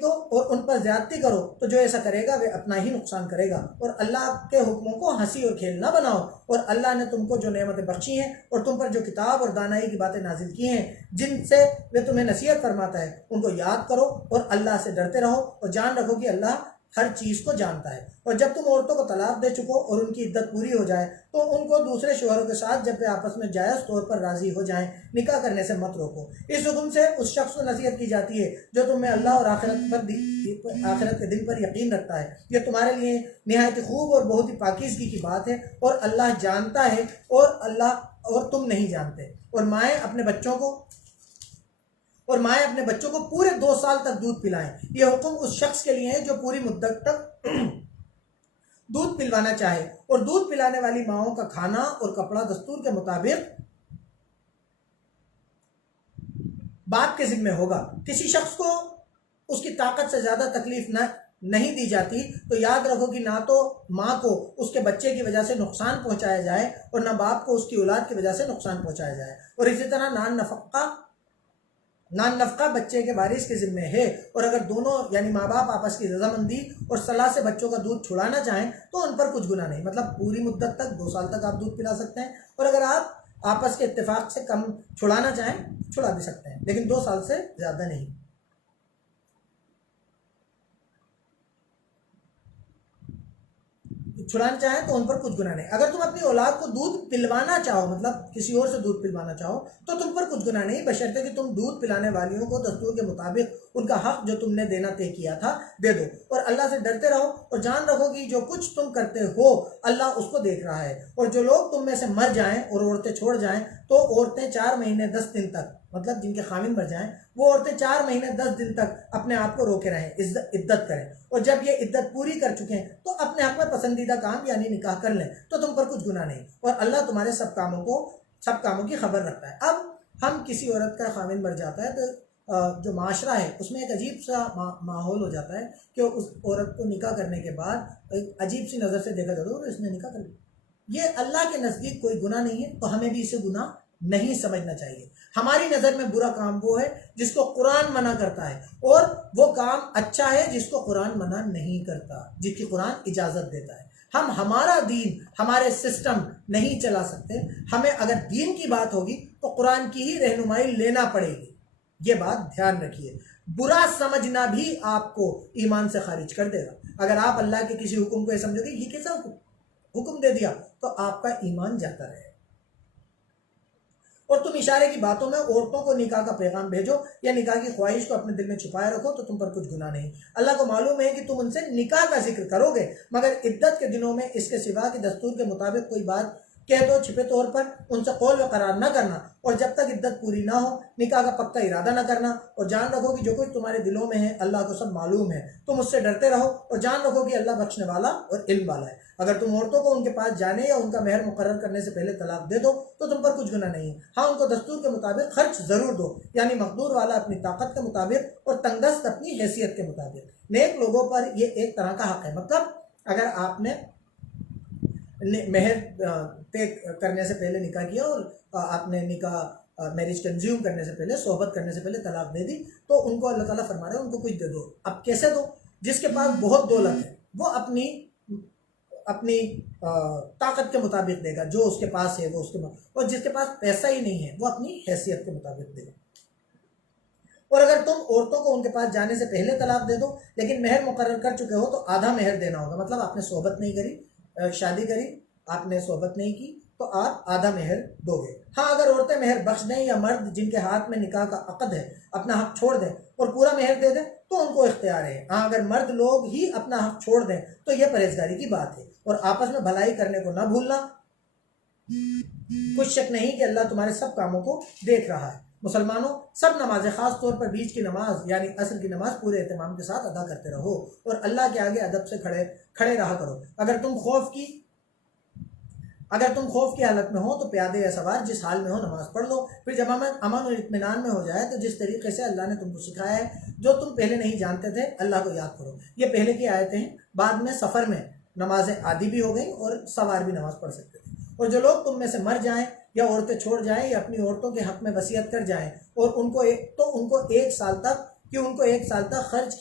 دو اور ان پر زیادتی کرو تو جو ایسا کرے گا وہ اپنا ہی نقصان کرے گا، اور اللہ کے حکموں کو ہنسی اور کھیل نہ بناؤ، اور اللہ نے تم کو جو نعمتیں بخشی ہیں اور تم پر جو کتاب اور دانائی کی باتیں نازل کی ہیں جن سے وہ تمہیں نصیحت فرماتا ہے ان کو یاد کرو اور اللہ سے ڈرتے رہو، اور جان رکھو کہ اللہ ہر چیز کو جانتا ہے۔ اور جب تم عورتوں کو طلاق دے چکو اور ان کی عدت پوری ہو جائے تو ان کو دوسرے شوہروں کے ساتھ جب وہ آپس میں جائز طور پر راضی ہو جائیں نکاح کرنے سے مت روکو۔ اس حکم سے اس شخص کو نصیحت کی جاتی ہے جو تم میں اللہ اور آخرت کے دن پر یقین رکھتا ہے، یہ تمہارے لیے نہایت خوب اور بہت ہی پاکیزگی کی بات ہے، اور اللہ جانتا ہے اور تم نہیں جانتے۔ اور مائیں اپنے بچوں کو پورے 2 سال تک دودھ پلائیں۔ یہ حکم اس شخص کے لیے ہے جو پوری مدت تک دودھ پلوانا چاہے، اور دودھ پلانے والی ماؤں کا کھانا اور کپڑا دستور کے مطابق باپ کے ذمہ ہوگا۔ کسی شخص کو اس کی طاقت سے زیادہ تکلیف نہیں دی جاتی تو یاد رکھو کہ نہ تو ماں کو اس کے بچے کی وجہ سے نقصان پہنچایا جائے اور نہ باپ کو اس کی اولاد کی وجہ سے نقصان پہنچایا جائے، اور اسی طرح نان نفقہ بچے کے وارث کے ذمہ ہے، اور اگر دونوں یعنی ماں باپ آپس کی رضامندی اور صلاح سے بچوں کا دودھ چھڑانا چاہیں تو ان پر کچھ گناہ نہیں، مطلب پوری مدت تک 2 سال تک آپ دودھ پلا سکتے ہیں، اور اگر آپ آپس کے اتفاق سے کم چھڑانا چاہیں چھڑا بھی سکتے ہیں، لیکن 2 سال سے زیادہ نہیں۔ چھڑانا چاہیں تو ان پر کچھ گناہ نہیں۔ اگر تم اپنی اولاد کو دودھ پلوانا چاہو، مطلب کسی اور سے دودھ پلوانا چاہو تو تم پر کچھ گناہ نہیں، بشرطے کہ تم دودھ پلانے والیوں کو دستور کے مطابق ان کا حق جو تم نے دینا طے کیا تھا دے دو، اور اللہ سے ڈرتے رہو، اور جان رکھو کہ جو کچھ تم کرتے ہو اللہ اس کو دیکھ رہا ہے۔ اور جو لوگ تم میں سے مر جائیں اور عورتیں چھوڑ جائیں تو عورتیں 4 مہینے 10 دن تک، مطلب جن کے خاوند مر جائیں وہ عورتیں 4 مہینے 10 دن تک اپنے آپ کو روکے رہیں، عدت کریں، اور جب یہ عدت پوری کر چکے ہیں تو اپنے حق میں پسندیدہ کام یعنی نکاح کر لیں تو تم پر کچھ گناہ نہیں، اور اللہ تمہارے سب کاموں کی خبر رکھتا ہے۔ اب ہم کسی عورت کا خاوند مر جاتا ہے تو جو معاشرہ ہے اس میں ایک عجیب سا ماحول ہو جاتا ہے کہ اس عورت کو نکاح کرنے کے بعد ایک عجیب سی نظر سے دیکھا جاتا ہے تو اس نے نکاح کر لیا۔ یہ اللہ کے نزدیک کوئی گناہ نہیں ہے، تو ہمیں بھی اسے گناہ نہیں سمجھنا چاہیے۔ ہماری نظر میں برا کام وہ ہے جس کو قرآن منع کرتا ہے، اور وہ کام اچھا ہے جس کو قرآن منع نہیں کرتا، جس کی قرآن اجازت دیتا ہے۔ ہم ہمارا دین، ہمارے سسٹم نہیں چلا سکتے، ہمیں اگر دین کی بات ہوگی تو قرآن کی ہی رہنمائی لینا پڑے گی، یہ بات دھیان رکھیے۔ برا سمجھنا بھی آپ کو ایمان سے خارج کر دے گا۔ اگر آپ اللہ کے کسی حکم کو یہ سمجھو گے یہ کیسا حکم دے دیا تو آپ کا ایمان جاتا رہے. اور تم اشارے کی باتوں میں عورتوں کو نکاح کا پیغام بھیجو یا نکاح کی خواہش کو اپنے دل میں چھپائے رکھو تو تم پر کچھ گناہ نہیں. اللہ کو معلوم ہے کہ تم ان سے نکاح کا ذکر کرو گے مگر عدت کے دنوں میں اس کے سوا کہ دستور کے مطابق کوئی بات کہہ دو چھپے طور پر ان سے قول و قرار نہ کرنا اور جب تک عدت پوری نہ ہو نکاح کا پکا ارادہ نہ کرنا اور جان رکھو کہ جو کچھ تمہارے دلوں میں ہے اللہ کو سب معلوم ہے. تم اس سے ڈرتے رہو اور جان رکھو کہ اللہ بخشنے والا اور علم والا ہے. اگر تم عورتوں کو ان کے پاس جانے یا ان کا مہر مقرر کرنے سے پہلے طلاق دے دو تو تم پر کچھ گناہ نہیں ہے. ہاں ان کو دستور کے مطابق خرچ ضرور دو یعنی مقدور والا اپنی طاقت کے مطابق اور تنگدست اپنی حیثیت کے مطابق. نیک لوگوں پر یہ ایک طرح کا حق ہے. مطلب اگر آپ نے مہر طے کرنے سے پہلے نکاح کیا اور آپ نے نکاح میرج کنزیوم کرنے سے پہلے صحبت کرنے سے پہلے طلاق دے دی تو ان کو اللہ تعالیٰ فرما رہے ہیں ان کو کچھ دے دو. اب کیسے دو؟ جس کے پاس بہت دولت ہے وہ اپنی طاقت کے مطابق دے گا جو اس کے پاس ہے وہ اس کے اور جس کے پاس پیسہ ہی نہیں ہے وہ اپنی حیثیت کے مطابق دے گا. اور اگر تم عورتوں کو ان کے پاس جانے سے پہلے طلاق دے دو لیکن مہر مقرر کر چکے ہو تو آدھا مہر دینا ہوگا. مطلب آپ نے صحبت نہیں کری شادی کری آپ نے صحبت نہیں کی تو آپ آدھا مہر دو گے. ہاں اگر عورتیں مہر بخش دیں یا مرد جن کے ہاتھ میں نکاح کا عقد ہے اپنا حق چھوڑ دیں اور پورا مہر دے دیں تو ان کو اختیار ہے. ہاں اگر مرد لوگ ہی اپنا حق چھوڑ دیں تو یہ پرہیزگاری کی بات ہے. اور آپس میں بھلائی کرنے کو نہ بھولنا. کچھ شک نہیں کہ اللہ تمہارے سب کاموں کو دیکھ رہا ہے. مسلمانوں سب نمازیں خاص طور پر بیچ کی نماز یعنی عصر کی نماز پورے اہتمام کے ساتھ ادا کرتے رہو اور اللہ کے آگے ادب سے کھڑے رہا کرو. اگر تم خوف کی حالت میں ہو تو پیادے یا سوار جس حال میں ہو نماز پڑھ لو. پھر جب امن اور اطمینان میں ہو جائے تو جس طریقے سے اللہ نے تم کو سکھایا ہے جو تم پہلے نہیں جانتے تھے اللہ کو یاد کرو. یہ پہلے کی آیتیں ہیں. بعد میں سفر میں نمازیں عادی بھی ہو گئیں اور سوار بھی نماز پڑھ سکتے تھے. اور جو لوگ تم میں سے مر جائیں یا عورتیں چھوڑ جائیں یا اپنی عورتوں کے حق میں وصیت کر جائیں اور ان کو ایک سال تک خرچ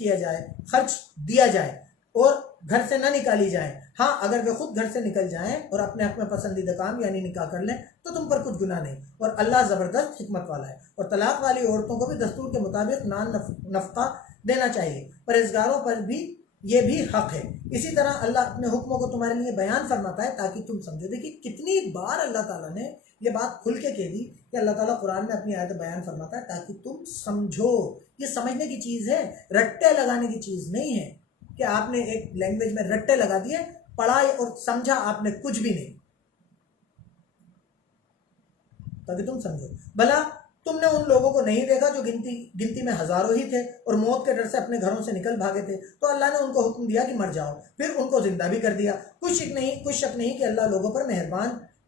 دیا جائے اور گھر سے نہ نکالی جائیں. ہاں اگر وہ خود گھر سے نکل جائیں اور اپنے حق میں پسندیدہ کام یعنی نکاح کر لیں تو تم پر کچھ گناہ نہیں اور اللہ زبردست حکمت والا ہے. اور طلاق والی عورتوں کو بھی دستور کے مطابق نفقہ دینا چاہیے. پرہیزگاروں پر بھی یہ بھی حق ہے. اسی طرح اللہ اپنے حکموں کو تمہارے لیے بیان فرماتا ہے تاکہ تم سمجھو. دیکھیے کتنی بار اللہ تعالیٰ نے یہ بات کھل کے کہہ دی کہ اللہ تعالیٰ قرآن میں اپنی آیت بیان فرماتا ہے تاکہ تم سمجھو. یہ سمجھنے کی چیز ہے رٹے لگانے کی چیز نہیں ہے کہ آپ نے ایک لینگویج میں رٹے لگا دیے پڑھا اور سمجھا آپ نے کچھ بھی نہیں. تاکہ تم سمجھو. بھلا تم نے ان لوگوں کو نہیں دیکھا جو گنتی میں ہزاروں ہی تھے اور موت کے ڈر سے اپنے گھروں سے نکل بھاگے تھے تو اللہ نے ان کو حکم دیا کہ مر جاؤ پھر ان کو زندہ بھی کر دیا. کچھ شک نہیں کہ اللہ لوگوں پر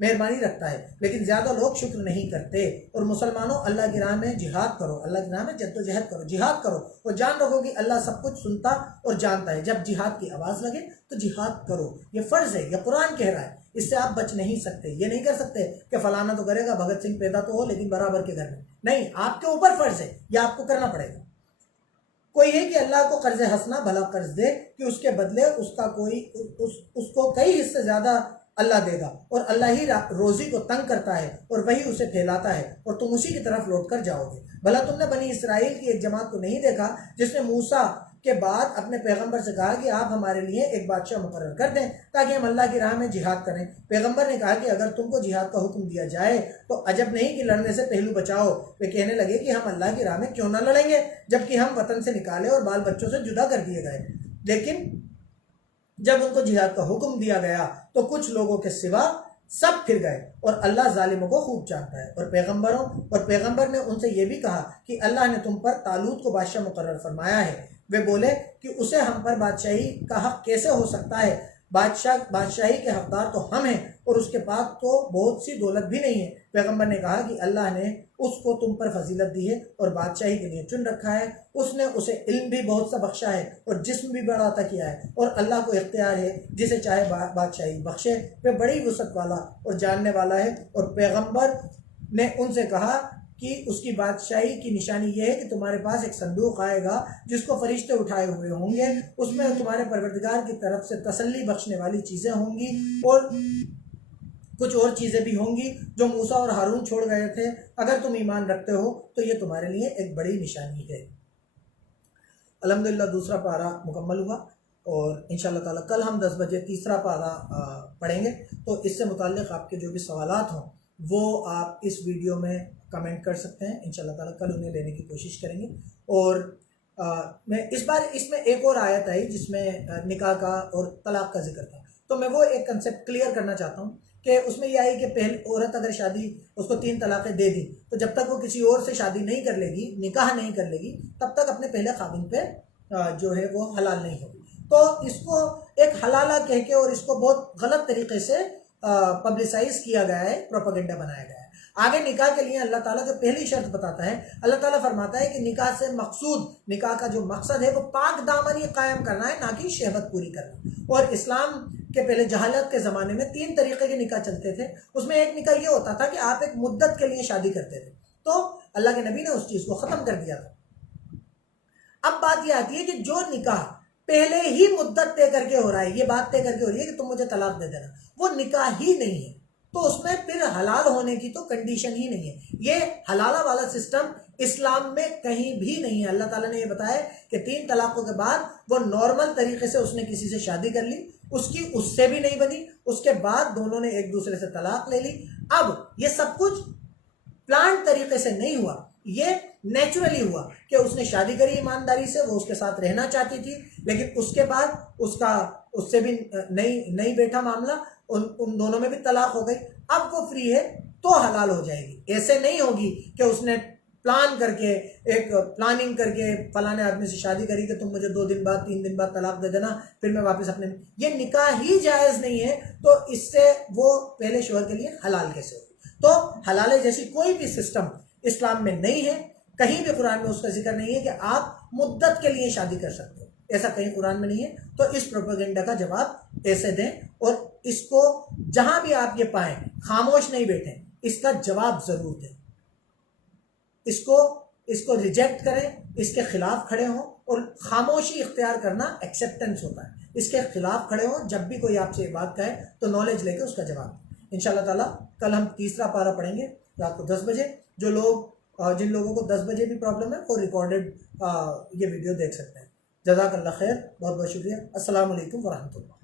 مہربانی رکھتا ہے لیکن زیادہ لوگ شکر نہیں کرتے. اور مسلمانوں اللہ کی راہ میں جہاد کرو. اللہ کی راہ میں جہاد کرو اور جان رکھو کہ اللہ سب کچھ سنتا اور جانتا ہے. جب جہاد کی آواز لگے تو جہاد کرو. یہ فرض ہے. یہ قرآن کہہ رہا ہے. اس سے آپ بچ نہیں سکتے. یہ نہیں کر سکتے کہ فلانا تو کرے گا بھگت سنگھ پیدا تو ہو لیکن برابر کے گھر میں نہیں. آپ کے اوپر فرض ہے. یہ آپ کو کرنا پڑے گا. کوئی ہے کہ اللہ کو قرض حسنہ بھلا قرض دے کہ اس کے بدلے اس کو کئی حصے زیادہ اللہ دے گا اور اللہ ہی روزی کو تنگ کرتا ہے اور وہی اسے پھیلاتا ہے اور تم اسی کی طرف لوٹ کر جاؤ گے. بھلا تم نے بنی اسرائیل کی ایک جماعت کو نہیں دیکھا جس نے موسیٰ کے بعد اپنے پیغمبر سے کہا کہ آپ ہمارے لیے ایک بادشاہ مقرر کر دیں تاکہ ہم اللہ کی راہ میں جہاد کریں. پیغمبر نے کہا کہ اگر تم کو جہاد کا حکم دیا جائے تو عجب نہیں کہ لڑنے سے پہلو بچاؤ. وہ کہنے لگے کہ ہم اللہ کی راہ میں کیوں نہ لڑیں گے جبکہ ہم وطن سے نکالے اور بال بچوں سے جدا کر دیے گئے. لیکن جب ان کو جہاد کا حکم دیا گیا تو کچھ لوگوں کے سوا سب پھر گئے اور اللہ ظالموں کو خوب جانتا ہے. اور پیغمبر نے ان سے یہ بھی کہا کہ اللہ نے تم پر طالوت کو بادشاہ مقرر فرمایا ہے. وہ بولے کہ اسے ہم پر بادشاہی کا حق کیسے ہو سکتا ہے. بادشاہی کے حقدار تو ہم ہیں اور اس کے پاس تو بہت سی دولت بھی نہیں ہے. پیغمبر نے کہا کہ اللہ نے اس کو تم پر فضیلت دی ہے اور بادشاہی کے لیے چن رکھا ہے. اس نے اسے علم بھی بہت سا بخشا ہے اور جسم بھی بڑا عطا کیا ہے اور اللہ کو اختیار ہے جسے چاہے بادشاہی بخشے. وہ بڑی وسعت والا اور جاننے والا ہے. اور پیغمبر نے ان سے کہا کہ اس کی بادشاہی کی نشانی یہ ہے کہ تمہارے پاس ایک صندوق آئے گا جس کو فرشتے اٹھائے ہوئے ہوں گے. اس میں تمہارے پروردگار کی طرف سے تسلی بخشنے والی چیزیں ہوں گی اور کچھ اور چیزیں بھی ہوں گی جو موسیٰ اور ہارون چھوڑ گئے تھے. اگر تم ایمان رکھتے ہو تو یہ تمہارے لیے ایک بڑی نشانی ہے. الحمدللہ دوسرا پارہ مکمل ہوا اور انشاءاللہ تعالیٰ کل ہم 10 بجے تیسرا پارہ پڑھیں گے. تو اس سے متعلق آپ کے جو بھی سوالات ہوں وہ آپ اس ویڈیو میں کمنٹ کر سکتے ہیں. انشاءاللہ تعالیٰ کل انہیں لینے کی کوشش کریں گے. اور میں اس میں ایک اور آیت آئی جس میں نکاح کا اور طلاق کا ذکر تھا. تو میں وہ ایک کنسیپٹ کلیئر کرنا چاہتا ہوں کہ اس میں یہ آئی کہ پہلے عورت اگر شادی اس کو 3 طلاقیں دے دی تو جب تک وہ کسی اور سے شادی نہیں کر لے گی، نکاح نہیں کر لے گی، تب تک اپنے پہلے خاوند پہ جو ہے وہ حلال نہیں ہوگی. تو اس کو ایک حلالہ کہہ کے اور اس کو بہت غلط طریقے سے پبلسائز کیا گیا ہے، پروپیگنڈا بنایا گیا ہے. آگے نکاح کے لیے اللہ تعالیٰ جو پہلی شرط بتاتا ہے، اللہ تعالیٰ فرماتا ہے کہ نکاح سے مقصود، نکاح کا جو مقصد ہے وہ پاک دامنی قائم کرنا ہے، نہ کہ شہوت پوری کرنا. اور اسلام کے پہلے جہالت کے زمانے میں 3 طریقے کے نکاح چلتے تھے. اس میں ایک نکاح یہ ہوتا تھا کہ آپ ایک مدت کے لیے شادی کرتے تھے، تو اللہ کے نبی نے اس چیز کو ختم کر دیا تھا. اب بات یہ آتی ہے کہ جو نکاح پہلے ہی مدت طے کر کے ہو رہا ہے، یہ بات طے کر کے ہو رہی ہے کہ تم مجھے طلاق دے دینا، وہ نکاح ہی نہیں ہے، تو اس میں پھر حلال ہونے کی تو کنڈیشن ہی نہیں ہے. یہ حلالہ والا سسٹم اسلام میں کہیں بھی نہیں ہے. اللہ تعالیٰ نے یہ بتایا کہ 3 طلاقوں کے بعد وہ نارمل طریقے سے اس نے کسی سے شادی کر لی، اس سے بھی نہیں بنی، اس کے بعد دونوں نے ایک دوسرے سے طلاق لے لی. اب یہ سب کچھ پلانٹ طریقے سے نہیں ہوا، یہ نیچرلی ہوا کہ اس نے شادی کری ایمانداری سے، وہ اس کے ساتھ رہنا چاہتی تھی، لیکن اس کے بعد اس سے بھی نہیں بیٹھا معاملہ، ان دونوں میں بھی طلاق ہو گئی. اب وہ فری ہے تو حلال ہو جائے گی. ایسے نہیں ہوگی کہ اس نے پلان کر کے، ایک پلاننگ کر کے فلانے آدمی سے شادی کری کہ تم مجھے 2 دن بعد 3 دن بعد طلاق دے دینا، پھر میں واپس اپنے، یہ نکاح ہی جائز نہیں ہے. تو اس سے وہ پہلے شوہر کے لیے حلال کیسے ہوگی؟ تو حلالے جیسی کوئی بھی سسٹم اسلام میں نہیں ہے. کہیں بھی قرآن میں اس کا ذکر نہیں ہے کہ آپ مدت کے لیے شادی کر سکتے ہو، ایسا کہیں قرآن میں نہیں ہے. تو اس پروپیگنڈا کا جواب ایسے دیں، اور اس کو جہاں بھی آپ یہ پائیں خاموش نہیں بیٹھیں، اس کا جواب ضرور دیں. اس کو ریجیکٹ کریں، اس کے خلاف کھڑے ہوں. اور خاموشی اختیار کرنا ایکسیپٹنس ہوتا ہے. اس کے خلاف کھڑے ہوں. جب بھی کوئی آپ سے یہ بات کہے تو نالج لے کے اس کا جواب دیں. انشاءاللہ تعالیٰ کل ہم تیسرا پارہ پڑھیں گے رات کو 10 بجے. جن لوگوں کو 10 بجے بھی پرابلم ہے وہ ریکارڈڈ یہ ویڈیو دیکھ سکتے ہیں. جزاک اللہ خیر، بہت بہت شکریہ. السلام علیکم ورحمۃ اللہ.